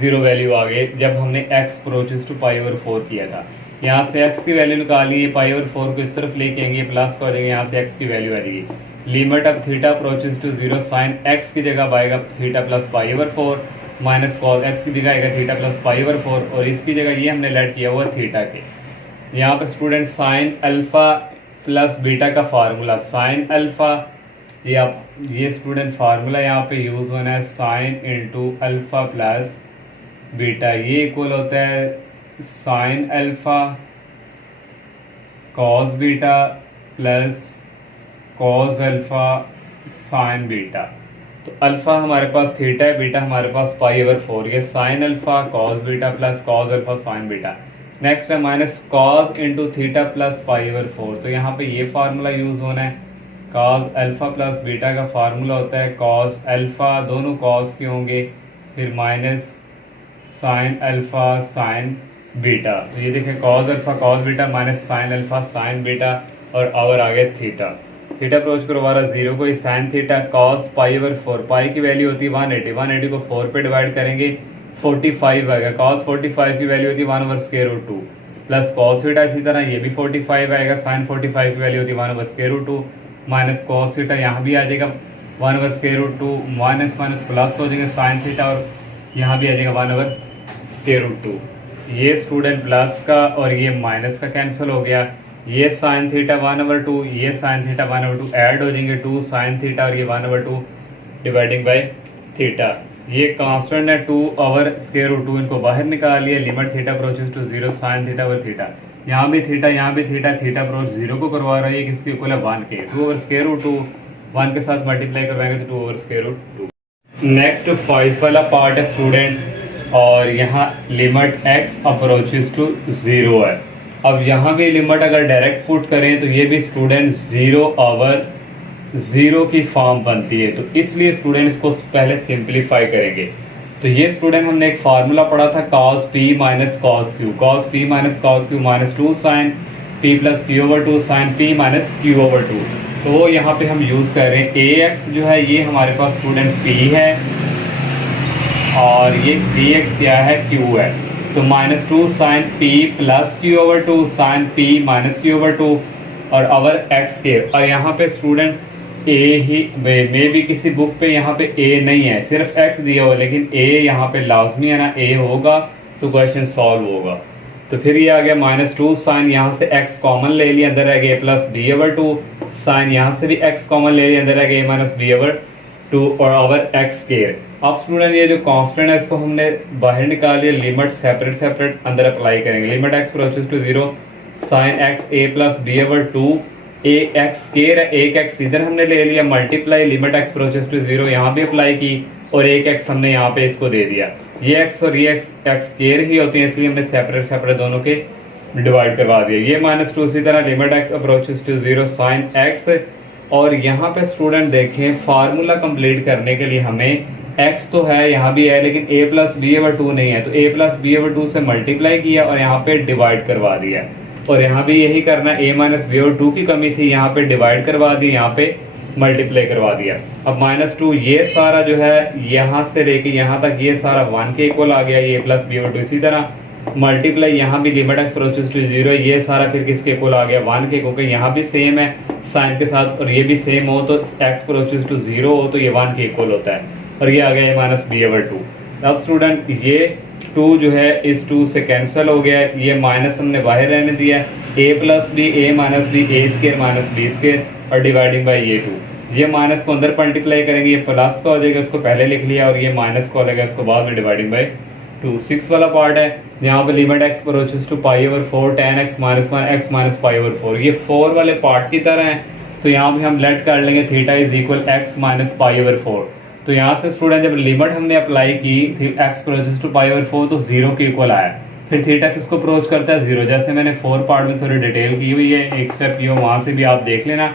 0 वैल्यू आ गई जब हमने x approaches to pi over 4 किया था। यहाँ से x की वैल्यू निकाली, पाई ओवर 4 को इस तरफ लेके आएंगे प्लस का हो जाएगा, यहाँ से x की वैल्यू आ जाएगी। लिमिट अब theta approaches to 0 sine x की जगह आएगा theta plus pi over 4 minus cos x की जगह आएगा थीटा प्लस पाई ओवर 4, और इसकी जगह ये हमने लेट किया हुआ थीटा के। यहाँ पर student sine alpha plus beta का फार्मूला, साइन अल्फा ये स्टूडेंट फार्मूला यहाँ पे यूज़ होना है sine into alpha plus beta, ये इक्वल होता है sign alpha cos beta plus cos alpha sine beta. तो अल्फा हमारे पास थीटा है, बीटा हमारे पास पाई ओवर 4, ये sine alpha cos beta plus cos alpha sine beta. Next है minus cos into theta plus pi over 4, तो यहाँ पे ये फार्मूला यूज़ होना है, कॉस अल्फा प्लस बीटा का फार्मूला होता है कॉस अल्फा, दोनों कॉस के होंगे, फिर minus sine alpha sine beta. तो ये देखें cos alpha cos beta minus sine alpha sine beta, और आ गया थीटा। थीटा अप्रोच करवा रहा 0 को, sine theta cos pi over 4, पाई की वैल्यू होती है 180, 180 को 4 पे डिवाइड करेंगे 45 आएगा, कॉस 45 की वैल्यू होती है 1 over square root 2 plus cos theta इसी तरह ये भी 45 आएगा, साइन 45 की वैल्यू होती है 1 over square root 2 minus cos theta यहाँ भी आ जाएगा 1 over square root 2 minus minus plus हो जाएगा साइन थीटा, और यहाँ भी आ जाएगा 1 ओवर स्क्वायर रूट 2। ये स्टूडेंट प्लस का और ये माइनस का कैंसिल हो गया, ये साइन थीटा 1 ओवर 2 ये साइन थीटा 1 ओवर 2 ऐड हो जाएंगे 2 साइन थीटा और ये 1 ओवर 2 डिवाइडिंग बाय थीटा। ये कांस्टेंट है 2 ओवर स्क्वायर रूट 2, इनको बाहर निकाल लिया, limit theta approaches to 0 sine theta over theta, यहाँ भी थीटा यहाँ भी थीटा, थीटा अप्रोच 0 को करवा रहा है, किसके इक्वल है 1 के, 2 ओवर स्क्वायर रूट 2 1 के साथ मल्टीप्लाई करवाएंगे तो 2 ओवर स्क्वायर रूट 2। नेक्स्ट 5 वाला पार्ट है स्टूडेंट, और यहाँ लिमिट x अप्रोचेस टू 0 है। अब यहाँ भी लिमिट अगर डायरेक्ट पुट करें तो ये भी स्टूडेंट 0 ओवर 0 की फॉर्म बनती है, तो इसलिए स्टूडेंट इसको पहले सिंप्लीफाई करेंगे। तो ये स्टूडेंट हमने एक फार्मूला पढ़ा था cos p minus cos q, cos p minus cos q minus 2 sine p plus q over 2 sine p minus q over 2। तो वो यहाँ पे हम यूज़ कर रहे हैं। ए एक्स जो है ये हमारे पास स्टूडेंट पी है और ये बी एक्स क्या है, क्यू है। तो -2 sine p plus q over 2 sine p minus q over 2 और अवर एक्स के। और यहाँ पे स्टूडेंट ए ही मे भी किसी बुक पे यहाँ पे ए नहीं है, सिर्फ एक्स दिया हुआ, लेकिन ए यहाँ पे लाजमी है ना, ए होगा तो क्वेश्चन सॉल्व होगा। तो फिर ये आ गया -2 साइन, यहाँ से x कॉमन ले लिया, अंदर रह गया प्लस बी ओवर 2 साइन, यहाँ से भी x कॉमन ले लिया, अंदर रह गया माइनस बी ओवर 2 और ओवर x स्क्वायर। अब स्टूडेंट ये जो कांस्टेंट है इसको हमने बाहर निकाल लिया, लिमिट सेपरेट सेपरेट अंदर अप्लाई करेंगे। Limit x approaches to 0 sine x a plus b over 2 a x square है, एक x इधर हमने ले लिया, multiply limit x approaches to 0 यहाँ भी अप्लाई की और एक x हमने यहाँ पे इसको दे दिया। ये x और ये x स्क्वायर ही होते हैं, इसलिए हमने सेपरेट सेपरेट दोनों के डिवाइड करवा दिया। ये -2 इसी तरह limit x approaches to 0 sine x। और यहाँ पे स्टूडेंट देखें फार्मूला कंप्लीट करने के लिए हमें x तो है यहाँ भी है, लेकिन a प्लस बी ओवर 2 नहीं है, तो a प्लस बी ओवर 2 से मल्टीप्लाई किया और यहाँ पे डिवाइड करवा दिया। और यहाँ भी यही करना, a माइनस बी ओवर 2 की कमी थी, यहाँ पे डिवाइड करवा दी, यहाँ पे मल्टीप्लाई करवा दिया। अब -2 ये सारा जो है यहाँ से लेके यहाँ तक ये सारा 1 के इक्वल आ गया, ये प्लस बी ओवर 2। इसी तरह मल्टीप्लाई यहाँ भी लिमिट x अप्रोचेस टू 0, ये सारा फिर किसके इक्वल आ गया, 1 के, क्योंकि यहाँ भी सेम है साइन के साथ और ये भी सेम हो तो x अप्रोचेस टू 0 हो तो ये 1 के इक्वल होता है। और ये आ गया ये माइनस बी ओवर 2। अब स्टूडेंट ये 2 जो है इस 2 से कैंसिल हो गया है, ये माइनस हमने बाहर रहने दिया है, a plus b a minus b a square minus b square और डिवाइडिंग बाई ये 2। ये माइनस को अंदर मल्टीप्लाई करेंगे, ये प्लस का हो जाएगा, इसको पहले लिख लिया, और ये माइनस का हो जाएगा, इसको बाद में डिवाइडिंग बाई 2। 6 वाला पार्ट है, यहाँ पे limit x approaches to pi over 4 tan x minus 1 x minus pi over 4, ये 4 वाले पार्ट की तरह है। तो यहाँ पे हम लेट कर लेंगे theta is equal x minus pi over 4। तो यहाँ से स्टूडेंट जब लिमिट हमने अप्लाई की थी x approaches to pi over 4 तो 0 के इक्वल आया। फिर थीटा किसको अप्रोच करता है, 0, जैसे मैंने 4 पार्ट में थोड़ी डिटेल की हुई है, एक स्टेप की हो, वहाँ से भी आप देख लेना।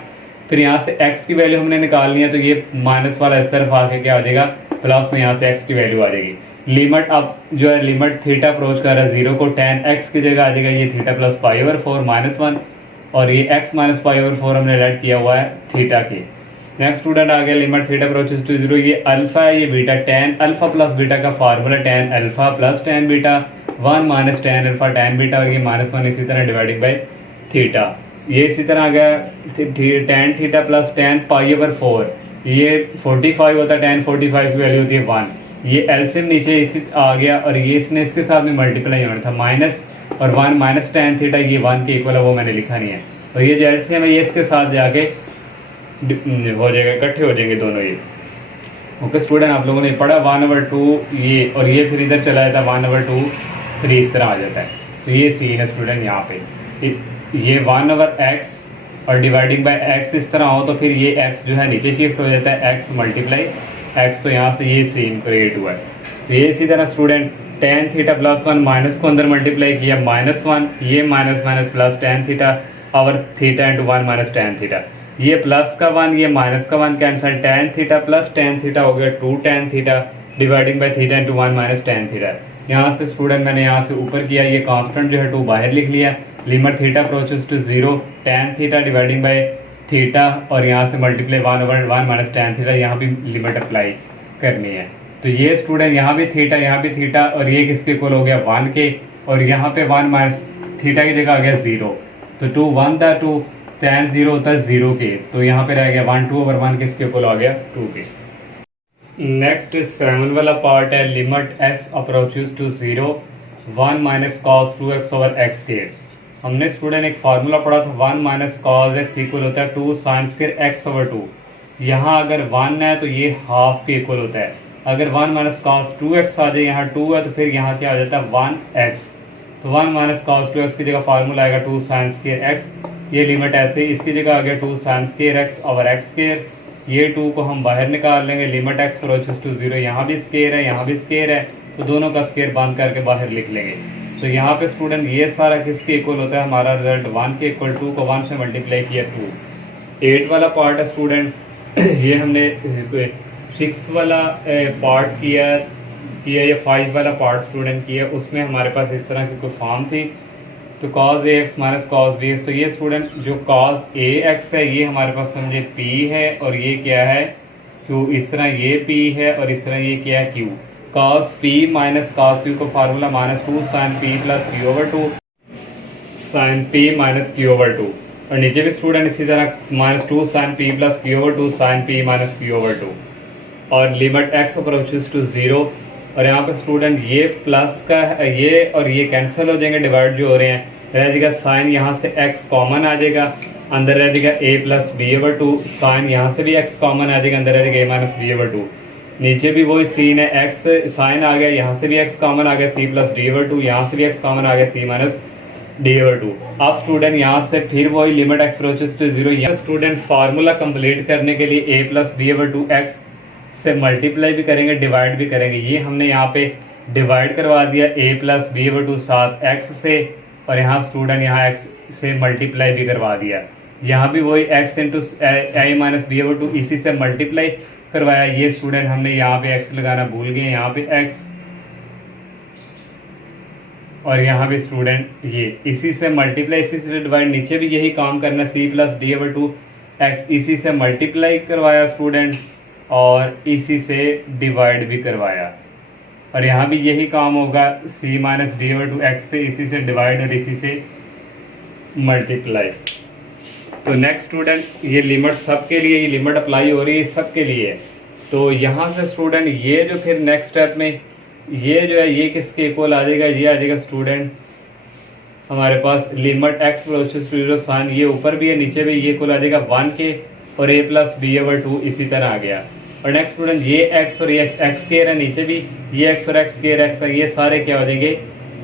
फिर यहाँ से x की वैल्यू हमने निकालनी है, तो ये माइनस वाला इस तरफ आके क्या आ जाएगा, प्लस में यहाँ से x की वैल्यू आ जाएगी। लिमिट अब जो है लिमिट थीटा अप्रोच कर रहा है 0 को, tan x की जगह आ जाएगा ये theta plus pi over 4 minus 1, और ये x माइनस पाई ओवर 4 हमने लेट किया हुआ है थीटा की। नेक्स्ट स्टूडेंट आ गया लिमिट थीटा अप्रोचेस टू 0, ये अल्फा है, ये beta, tan alpha plus beta का formula tan alpha plus tan beta 1 minus tan alpha tan beta, और ये -1 इसी तरह डिवाइडिंग बाई थीटा। ये इसी तरह आ गया tan थीटा प्लस tan पाई ओवर 4, ये 45 होता है, tan 45 की वैल्यू होती है 1। ये एलसीएम नीचे इसी आ गया, और ये इसने इसके साथ में मल्टीप्लाई होना था, माइनस और 1 माइनस tan थीटा, ये 1 के इक्वल है, वो मैंने लिखा नहीं है। और ये जो एलसीएम है ये इसके साथ जाके हो जाएगा, इकट्ठे हो जाएंगे दोनों ये। ओके स्टूडेंट, आप लोगों ने पढ़ा 1/2 ये, और ये फिर इधर चला जाता है 1/2 3 इस तरह आ जाता है। तो ये सीन है स्टूडेंट, यहाँ पे ये 1/x और डिवाइडिंग बाय x इस तरह हो तो फिर ये x जो है नीचे शिफ्ट हो जाता है, x मल्टीप्लाई x, तो यहाँ से ये सीन क्रिएट हुआ है। तो ये इसी तरह student tan theta plus 1 minus को अंदर मल्टीप्लाई किया, -1, ये minus minus plus tan theta और theta into 1 minus tan theta, ये प्लस का 1 ये माइनस का 1 cancel, tan theta plus tan theta हो गया 2 tan theta dividing by theta into 1 minus tan theta. यहाँ से स्टूडेंट मैंने यहाँ से ऊपर किया, ये कांस्टेंट जो है 2 बाहर लिख लिया, limit theta approaches to 0 tan theta dividing by theta, और यहाँ से मल्टीप्लाई 1/1 माइनस tan थीटा, यहाँ भी लिमिट अप्लाई करनी है। तो ये स्टूडेंट यहाँ भी थीटा, और ये किसके इक्वल हो गया 1 के, और यहाँ पे 1 माइनस थीटा की जगह आ गया 0, तो 2 1 था, 2 tan 0 होता है 0 के, तो यहाँ पे रह गया 1 2/1 किसके इक्वल आ गया 2 के। नेक्स्ट 7 वाला पार्ट है, limit x approaches to 0 1 minus cos 2x over x square. हमने स्टूडेंट एक फार्मूला पढ़ा था, 1 माइनस कॉस x इक्वल होता है 2 साइन स्क्वायर x ओवर 2। यहाँ अगर 1 है तो ये हाफ के इक्वल होता है, अगर 1 माइनस कॉस 2x आ जाए, यहाँ 2 है तो फिर यहाँ क्या आ जाता है 1x, तो 1 माइनस कॉस 2x की जगह फार्मूला आएगा 2 साइन स्क्वायर x, ये लिमिट ऐसे इसकी जगह आ गया 2 sine square x over x square. ये 2 को हम बाहर निकाल लेंगे, लिमिट x अप्रोचेस टू 0, यहाँ भी स्क्वायर है यहाँ भी स्क्वायर है, तो दोनों का स्क्वायर बंद करके बाहर लिख लेंगे। तो यहाँ पे स्टूडेंट ये सारा किसके इक्वल होता है, हमारा रिजल्ट 1 के इक्वल, 2 को 1 से मल्टीप्लाई किया 2। 8 वाला पार्ट है स्टूडेंट, ये हमने 6 वाला पार्ट किया, ये 5 वाला पार्ट स्टूडेंट किया, उसमें हमारे पास इस तरह की कोई फॉर्म थी, तो cos ax minus cos bx, तो ये स्टूडेंट जो cos ax है ये हमारे पास समझे p है और ये क्या है q, इस तरह ये p है और इस तरह ये क्या है q। cos p minus cos q को formula -2 sin p plus q over 2 sin p minus q over 2, और नीचे भी स्टूडेंट इसी तरह -2 sin p plus q over 2 sin p minus q over 2, और लिमिट x अप्रोचेस टू 0। और यहाँ पे स्टूडेंट ये प्लस का ये और ये कैंसिल हो जाएंगे, डिवाइड जो हो रहे हैं, रह जाएगा साइन यहाँ से x कॉमन आ जाएगा, अंदर रह जाएगा a plus b over 2, sine यहाँ से भी x कॉमन आ जाएगा, अंदर रह जाएगा a माइनस बी ओवर 2, नीचे भी वही सीन है, x साइन आ गया, यहाँ से भी x कॉमन आ गया, c प्लस डी ओवर 2, यहाँ से भी x कॉमन आ गया, c माइनस डी ओवर 2। अब स्टूडेंट यहाँ से फिर वही लिमिट x अप्रोचेस टू 0। यहाँ स्टूडेंट फार्मूला कंप्लीट करने के लिए a plus b over 2 x से मल्टीप्लाई भी करेंगे, डिवाइड भी करेंगे। ये हमने यहाँ पे डिवाइड करवा दिया a प्लस बी ओवर 2 साथ x से, और यहाँ स्टूडेंट यहाँ x से मल्टीप्लाई भी करवा दिया। यहाँ भी वही x into a minus b over 2 इसी से मल्टीप्लाई करवाया। ये स्टूडेंट हमने यहाँ पे x लगाना भूल गए, यहाँ पे x, और यहाँ भी स्टूडेंट ये इसी से मल्टीप्लाई इसी से डिवाइड, नीचे भी यही काम करना, c plus D over 2 x इसी से मल्टीप्लाई करवाया स्टूडेंट और इसी से डिवाइड भी करवाया, और यहाँ भी यही काम होगा, c minus D over 2 x से इसी से डिवाइड और इसी से मल्टीप्लाई। तो नेक्स्ट स्टूडेंट ये लिमिट सबके लिए, ये लिमिट अप्लाई हो रही है सबके लिए। तो यहाँ से स्टूडेंट ये जो फिर नेक्स्ट स्टेप में ये जो है ये किसके इक्वल आ जाएगा, ये आ जाएगा स्टूडेंट हमारे पास limit x approaches to 0 sine, ये ऊपर भी है नीचे भी, ये इक्वल आ जाएगा 1 के, और a प्लस बी ओवर 2 इसी तरह आ गया। और नेक्स्ट स्टूडेंट ये x और ये x स्क्वायर है, नीचे भी ये x और x स्क्वायर x है, ये सारे क्या हो जाएंगे,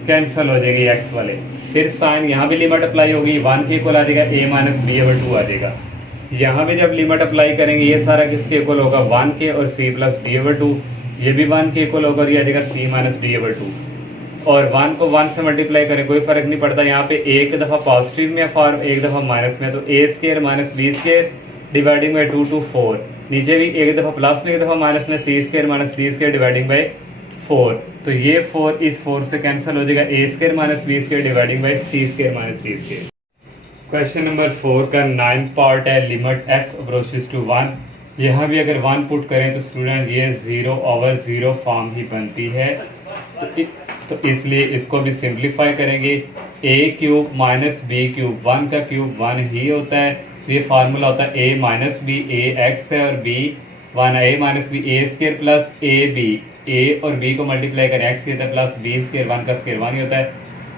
कैंसिल हो जाएंगे x वाले। फिर साइन यहाँ भी लिमिट अप्लाई होगी, 1 के इक्वल आ जाएगा a माइनस बी ओवर 2 आ जाएगा। यहाँ भी जब लिमिट अप्लाई करेंगे ये सारा किसके इक्वल होगा, 1 के, और c प्लस बी ओवर 2 ये भी 1 के इक्वल होगा, ये आ जाएगा c माइनस बी ओवर 2। और 1 को 1 से मल्टीप्लाई करें कोई फर्क नहीं पड़ता, यहाँ पे एक दफ़ा पॉजिटिव में फॉर्म एक दफ़ा माइनस में, तो a square minus b square dividing by 2 to 4, नीचे भी एक दफ़ा प्लस में एक दफ़ा माइनस में, c square minus d square dividing by 4, तो ये 4 इस 4 से कैंसिल हो जाएगा, a square minus b square dividing by c square minus d square. Question number 4 का 9th पार्ट है, लिमिट x अप्रोचेस टू 1। यहाँ भी अगर 1 पुट करें तो स्टूडेंट ये 0 ओवर 0 फॉर्म ही बनती है, तो इसलिए इसको भी सिंप्लीफाई करेंगे। a cube minus b cube, 1 का क्यूब 1 ही होता है, तो ये फार्मूला होता है a minus b, a x है और b 1 a minus b, a square plus a b, a और b को मल्टीप्लाई करें x होता है प्लस b स्क्वायर, 1 का स्क्वायर 1 ही होता है।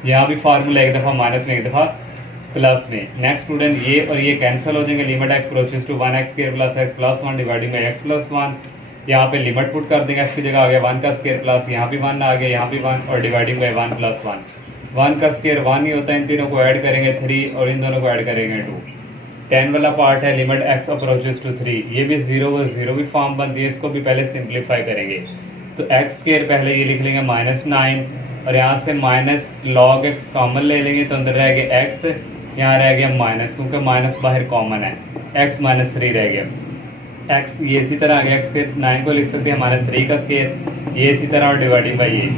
यहाँ भी फार्मूला एक दफ़ा माइनस में एक दफ़ा प्लस में। नेक्स्ट स्टूडेंट ये और ये कैंसिल हो जाएंगे, limit x approaches to 1 x square plus x plus 1 dividing by x plus 1। यहाँ पे लिमिट पुट कर देंगे, x की जगह आ गया 1 का स्क्वायर प्लस यहाँ भी 1 आ गया, यहाँ भी 1, और डिवाइडिंग बाई 1 प्लस 1। 1 का स्क्वायर 1 ही होता है, इन तीनों को ऐड करेंगे 3 और इन दोनों को ऐड करेंगे 2। 10 वाला पार्ट है, लिमिट x अप्रोचेस टू 3, ये भी 0 ओवर 0 भी फॉर्म बनती है, इसको भी पहले सिंप्लीफाई करेंगे। तो x स्क्वायर पहले ये लिख लेंगे -9, और यहाँ से माइनस लॉग x कॉमन ले लेंगे, तो अंदर रह गया x, यहाँ रह गया माइनस, क्योंकि माइनस बाहर कॉमन है, x माइनस 3 रह गया। x ये इसी तरह आ गया, x स्क्वायर 9 को लिख सकते हैं -3 का स्क्वायर, ये इसी तरह, और डिवाइडिंग बाई ये।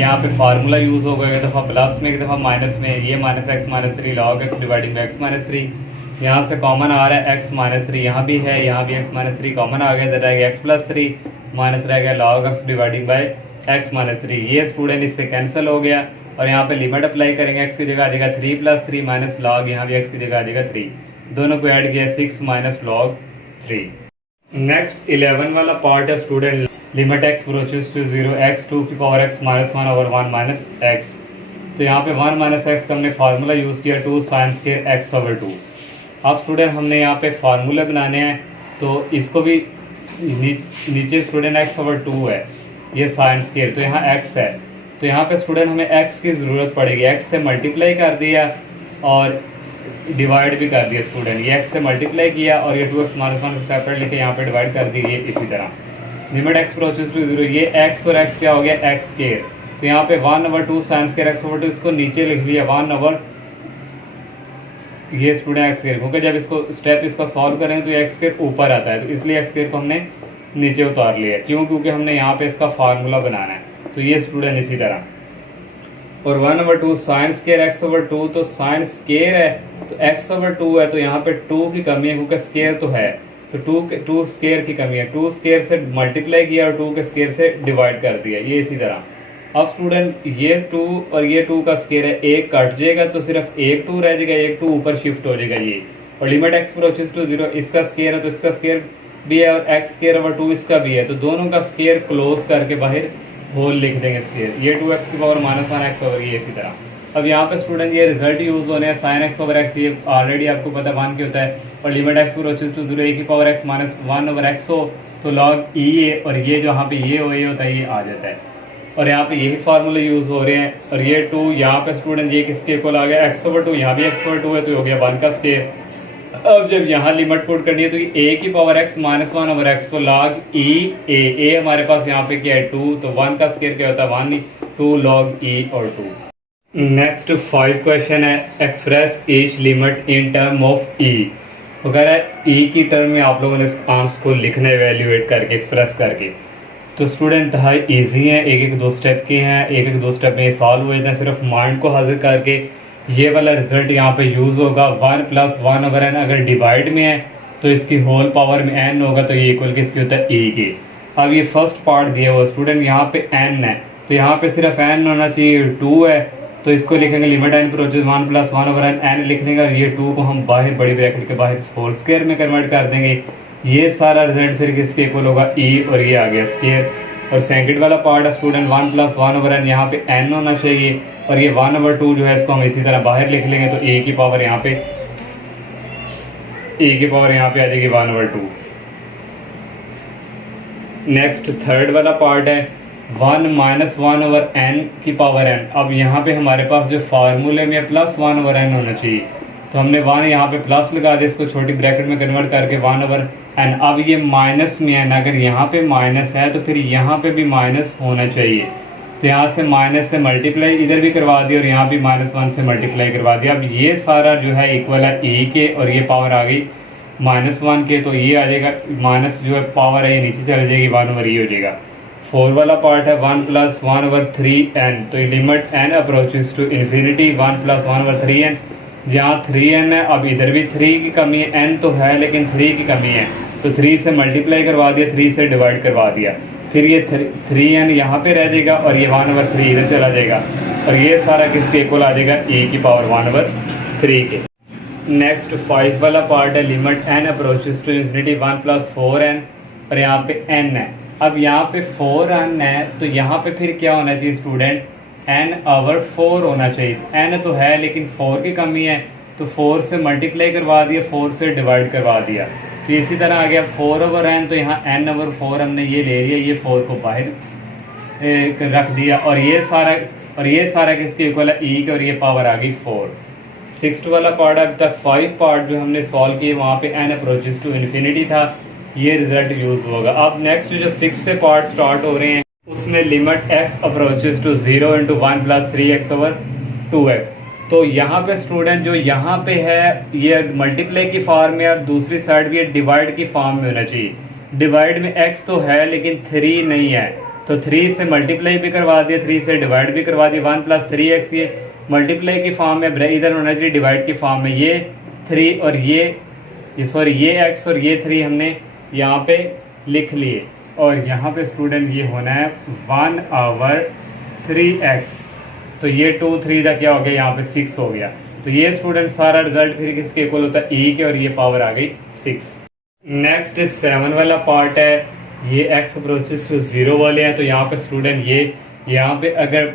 यहाँ पे फार्मूला यूज़ होगा, एक दफ़ा प्लस में एक दफ़ा माइनस में, ये minus x minus 3 log x dividing by x minus 3। यहाँ से कॉमन आ रहा है x माइनस 3, यहाँ भी है, यहाँ भी x माइनस 3 कॉमन आ गया, इधर रह गया x प्लस 3, माइनस रह गया log x dividing by x minus 3। ये स्टूडेंट इससे कैंसिल हो गया, और यहाँ पे लिमिट अप्लाई करेंगे, x की जगह आ जाएगा 3 प्लस 3 माइनस लॉग, यहाँ भी x की जगह आ जाएगा 3, दोनों को ऐड किया 6 माइनस लॉग 3। नेक्स्ट 11 वाला पार्ट है student, limit x approaches to 0 x 2 की power x minus 1 over 1 minus x। तो यहाँ पे 1 माइनस x का हमने फार्मूला यूज़ किया 2 साइन स्क्वायर x ओवर 2। अब स्टूडेंट हमने यहाँ पे फार्मूले बनाने हैं, तो इसको भी नीचे स्टूडेंट x ओवर 2 है, ये साइन स्क्वायर, तो यहाँ x है, तो यहाँ पे स्टूडेंट हमें x की ज़रूरत पड़ेगी, x से मल्टीप्लाई कर दिया और डिवाइड भी कर दिया स्टूडेंट, ये x से मल्टीप्लाई किया और ये 2x माइनस 1 सेपरेट लिखे यहाँ पे डिवाइड कर दी, ये इसी तरह। लिमिट x अप्रोचेस टू 0, ये x और x क्या हो गया, x स्क्वायर, तो यहाँ पे 1 over 2 sine square x over 2, इसको नीचे लिख लिया 1 ओवर ये स्टूडेंट x स्क्वायर, क्योंकि जब इसको स्टेप इसका सॉल्व करें तो ये x स्क्वायर ऊपर आता है, तो इसलिए x स्क्वायर को हमने नीचे उतार लिया, क्यों, क्योंकि हमने यहाँ पे इसका फार्मूला बनाना है। तो ये स्टूडेंट इसी तरह और 1/2 साइन स्केयर x/2, तो साइन स्केयर है तो x/2 है, तो यहाँ पे 2 की कमी है क्योंकि स्केयर तो है, तो 2 स्केयर की कमी है, 2 स्केयर से मल्टीप्लाई किया और 2 के स्केयर से डिवाइड कर दिया, ये इसी तरह। अब स्टूडेंट ये 2 और ये 2 का स्केयर है, एक कट जाएगा तो सिर्फ एक 2 रह जाएगा, एक 2 ऊपर शिफ्ट हो जाएगा ये, और लिमिट x अप्रोचेस टू 0 इसका स्केयर है तो इसका स्केयर भी है, और x स्केयर ओवर 2 इसका भी है, तो दोनों का स्केयर क्लोज करके बाहर होल लिख देंगे स्केयर, ये 2x की पावर -1x ओवर ये इसी तरह। अब यहाँ पे स्टूडेंट ये रिजल्ट यूज होने हैं, साइन x ओवर x, ये ऑलरेडी आपको पता 1 के होता है, और limit x approaches to 0 e की पावर x -1 ओवर x हो तो log e है, और ये जो यहाँ पे ये होता है ये आ जाता है, और यहाँ पे यही फार्मूले यूज हो रहे हैं। और ये 2 यहाँ पे स्टूडेंट ये किसके इक्वल आ गया, x/2, यहाँ भी x/2 है तो ये हो गया 1 का स्केयर। अब जब यहाँ लिमिट पुट करनी है तो ये a की पावर x -1 ओवर x, तो log e a हमारे पास यहाँ पे क्या है 2, तो 1 का स्केयर क्या होता है 1, 2 log e और 2। नेक्स्ट 5 क्वेश्चन है, express each limit in term of e। वो कह रहा है e की टर्म में आप लोगों ने इस आंसर को लिखना है एवेल्यूएट करके, एक्सप्रेस करके। तो स्टूडेंट हाई ईजी हैं, एक 2 स्टेप के हैं, एक 2 स्टेप में सॉल्व हुए थे, सिर्फ माइंड को हाजिर करके ये वाला रिजल्ट यहाँ पे यूज़ होगा। 1 + 1 ओवर n अगर डिवाइड में है तो इसकी होल पावर में n होगा, तो ये इक्वल किसकी होता है e के। अब ये फर्स्ट पार्ट दिया हुआ स्टूडेंट, यहाँ पे n है तो यहाँ पे सिर्फ n होना चाहिए, 2 है तो इसको लिखेंगे limit n approaches 1 + 1 over n लिख देंगे, और ये 2 को हम बाहर बड़ी ब्रैकेट के बाहर होल स्क्वायर में कन्वर्ट कर देंगे, ये सारा रिजल्ट फिर किसके इक्वल होगा e, और ये आ गया स्क्वायर। और सेकंड वाला पार्ट है स्टूडेंट 1 + 1 ओवर n, यहाँ पे n होना चाहिए, और ये 1/2 जो है इसको हम इसी तरह बाहर लिख लेंगे, तो a की पावर यहाँ पे आ जाएगी 1/2। नेक्स्ट थर्ड वाला पार्ट है 1 - 1 ओवर n की पावर n। अब यहाँ पे हमारे पास जो फार्मूले में +1 ओवर n होना चाहिए, तो हमने 1 यहाँ पे प्लस लगा दिया, इसको छोटी ब्रैकेट में कन्वर्ट करके 1 ओवर n। अब ये माइनस में है ना, अगर यहाँ पे माइनस है तो फिर यहाँ पे भी माइनस होना चाहिए, तो यहाँ से माइनस से मल्टीप्लाई इधर भी करवा दिया, और यहाँ भी -1 से मल्टीप्लाई करवा दिया। अब ये सारा जो है इक्वल है e के, और ये पावर आ गई -1 के, तो ये आ जाएगा माइनस जो है पावर है ये नीचे चल जाएगी, 1 ओवर ये हो जाएगा। 4 वाला पार्ट है 1 + 1 ओवर 3n, तो limit n approaches to infinity 1 + 1 over 3n, यहाँ 3n है, अब इधर भी 3 की कमी है, n तो है लेकिन 3 की कमी है, तो 3 से मल्टीप्लाई करवा दिया, 3 से डिवाइड करवा दिया, फिर ये 3n यहाँ पे रह जाएगा, और ये 1 ओवर 3 इधर चला जाएगा, और ये सारा किसके इक्वल आ जाएगा e की पावर 1 ओवर 3 के। नेक्स्ट 5 वाला पार्ट है limit n approaches to infinity 1 + 4n, और यहाँ पे n है। अब यहाँ पे 4n है तो यहाँ पे फिर क्या होना चाहिए स्टूडेंट, n/4 होना चाहिए, n तो है लेकिन 4 की कमी है, तो 4 से मल्टीप्लाई करवा दिया, 4 से डिवाइड करवा दिया, तो इसी तरह आ गया 4 ओवर n, तो यहाँ n/4 हमने ये ले लिया, ये 4 को बाहर रख दिया, और ये सारा किसके इक्वल है e के, और ये पावर आ गई 4। 6th वाला पार्ट, अब तक 5 पार्ट जो हमने सॉल्व किए वहाँ पे n अप्रोचेस टू इन्फिनिटी था, ये रिजल्ट यूज होगा। अब नेक्स्ट जो 6 से पार्ट स्टार्ट हो रहे हैं उसमें limit x approaches to 0 × 1 + 3x over 2x, तो यहाँ पे स्टूडेंट जो यहाँ पे है ये मल्टीप्लाई की फॉर्म में, और दूसरी साइड भी ये डिवाइड की फॉर्म में होना चाहिए। डिवाइड में x तो है लेकिन 3 नहीं है, तो 3 से मल्टीप्लाई भी करवा दिया, 3 से डिवाइड भी करवा दिया, 1 + 3x ये मल्टीप्लाई की फॉर्म में, इधर होना चाहिए डिवाइड की फॉर्म में, ये 3 और ये सॉरी ये x और ये 3 हमने यहाँ पे लिख लिए, और यहाँ पे स्टूडेंट ये होना है 1/3x, तो ये 2 3 का क्या हो गया, यहाँ पे 6 हो गया, तो ये स्टूडेंट सारा रिजल्ट फिर किसके इक्वल होता है e के, और ये पावर आ गई 6। नेक्स्ट 7 वाला पार्ट है, ये x अप्रोचेस टू 0 वाले हैं, तो यहाँ पे स्टूडेंट ये यहाँ पे अगर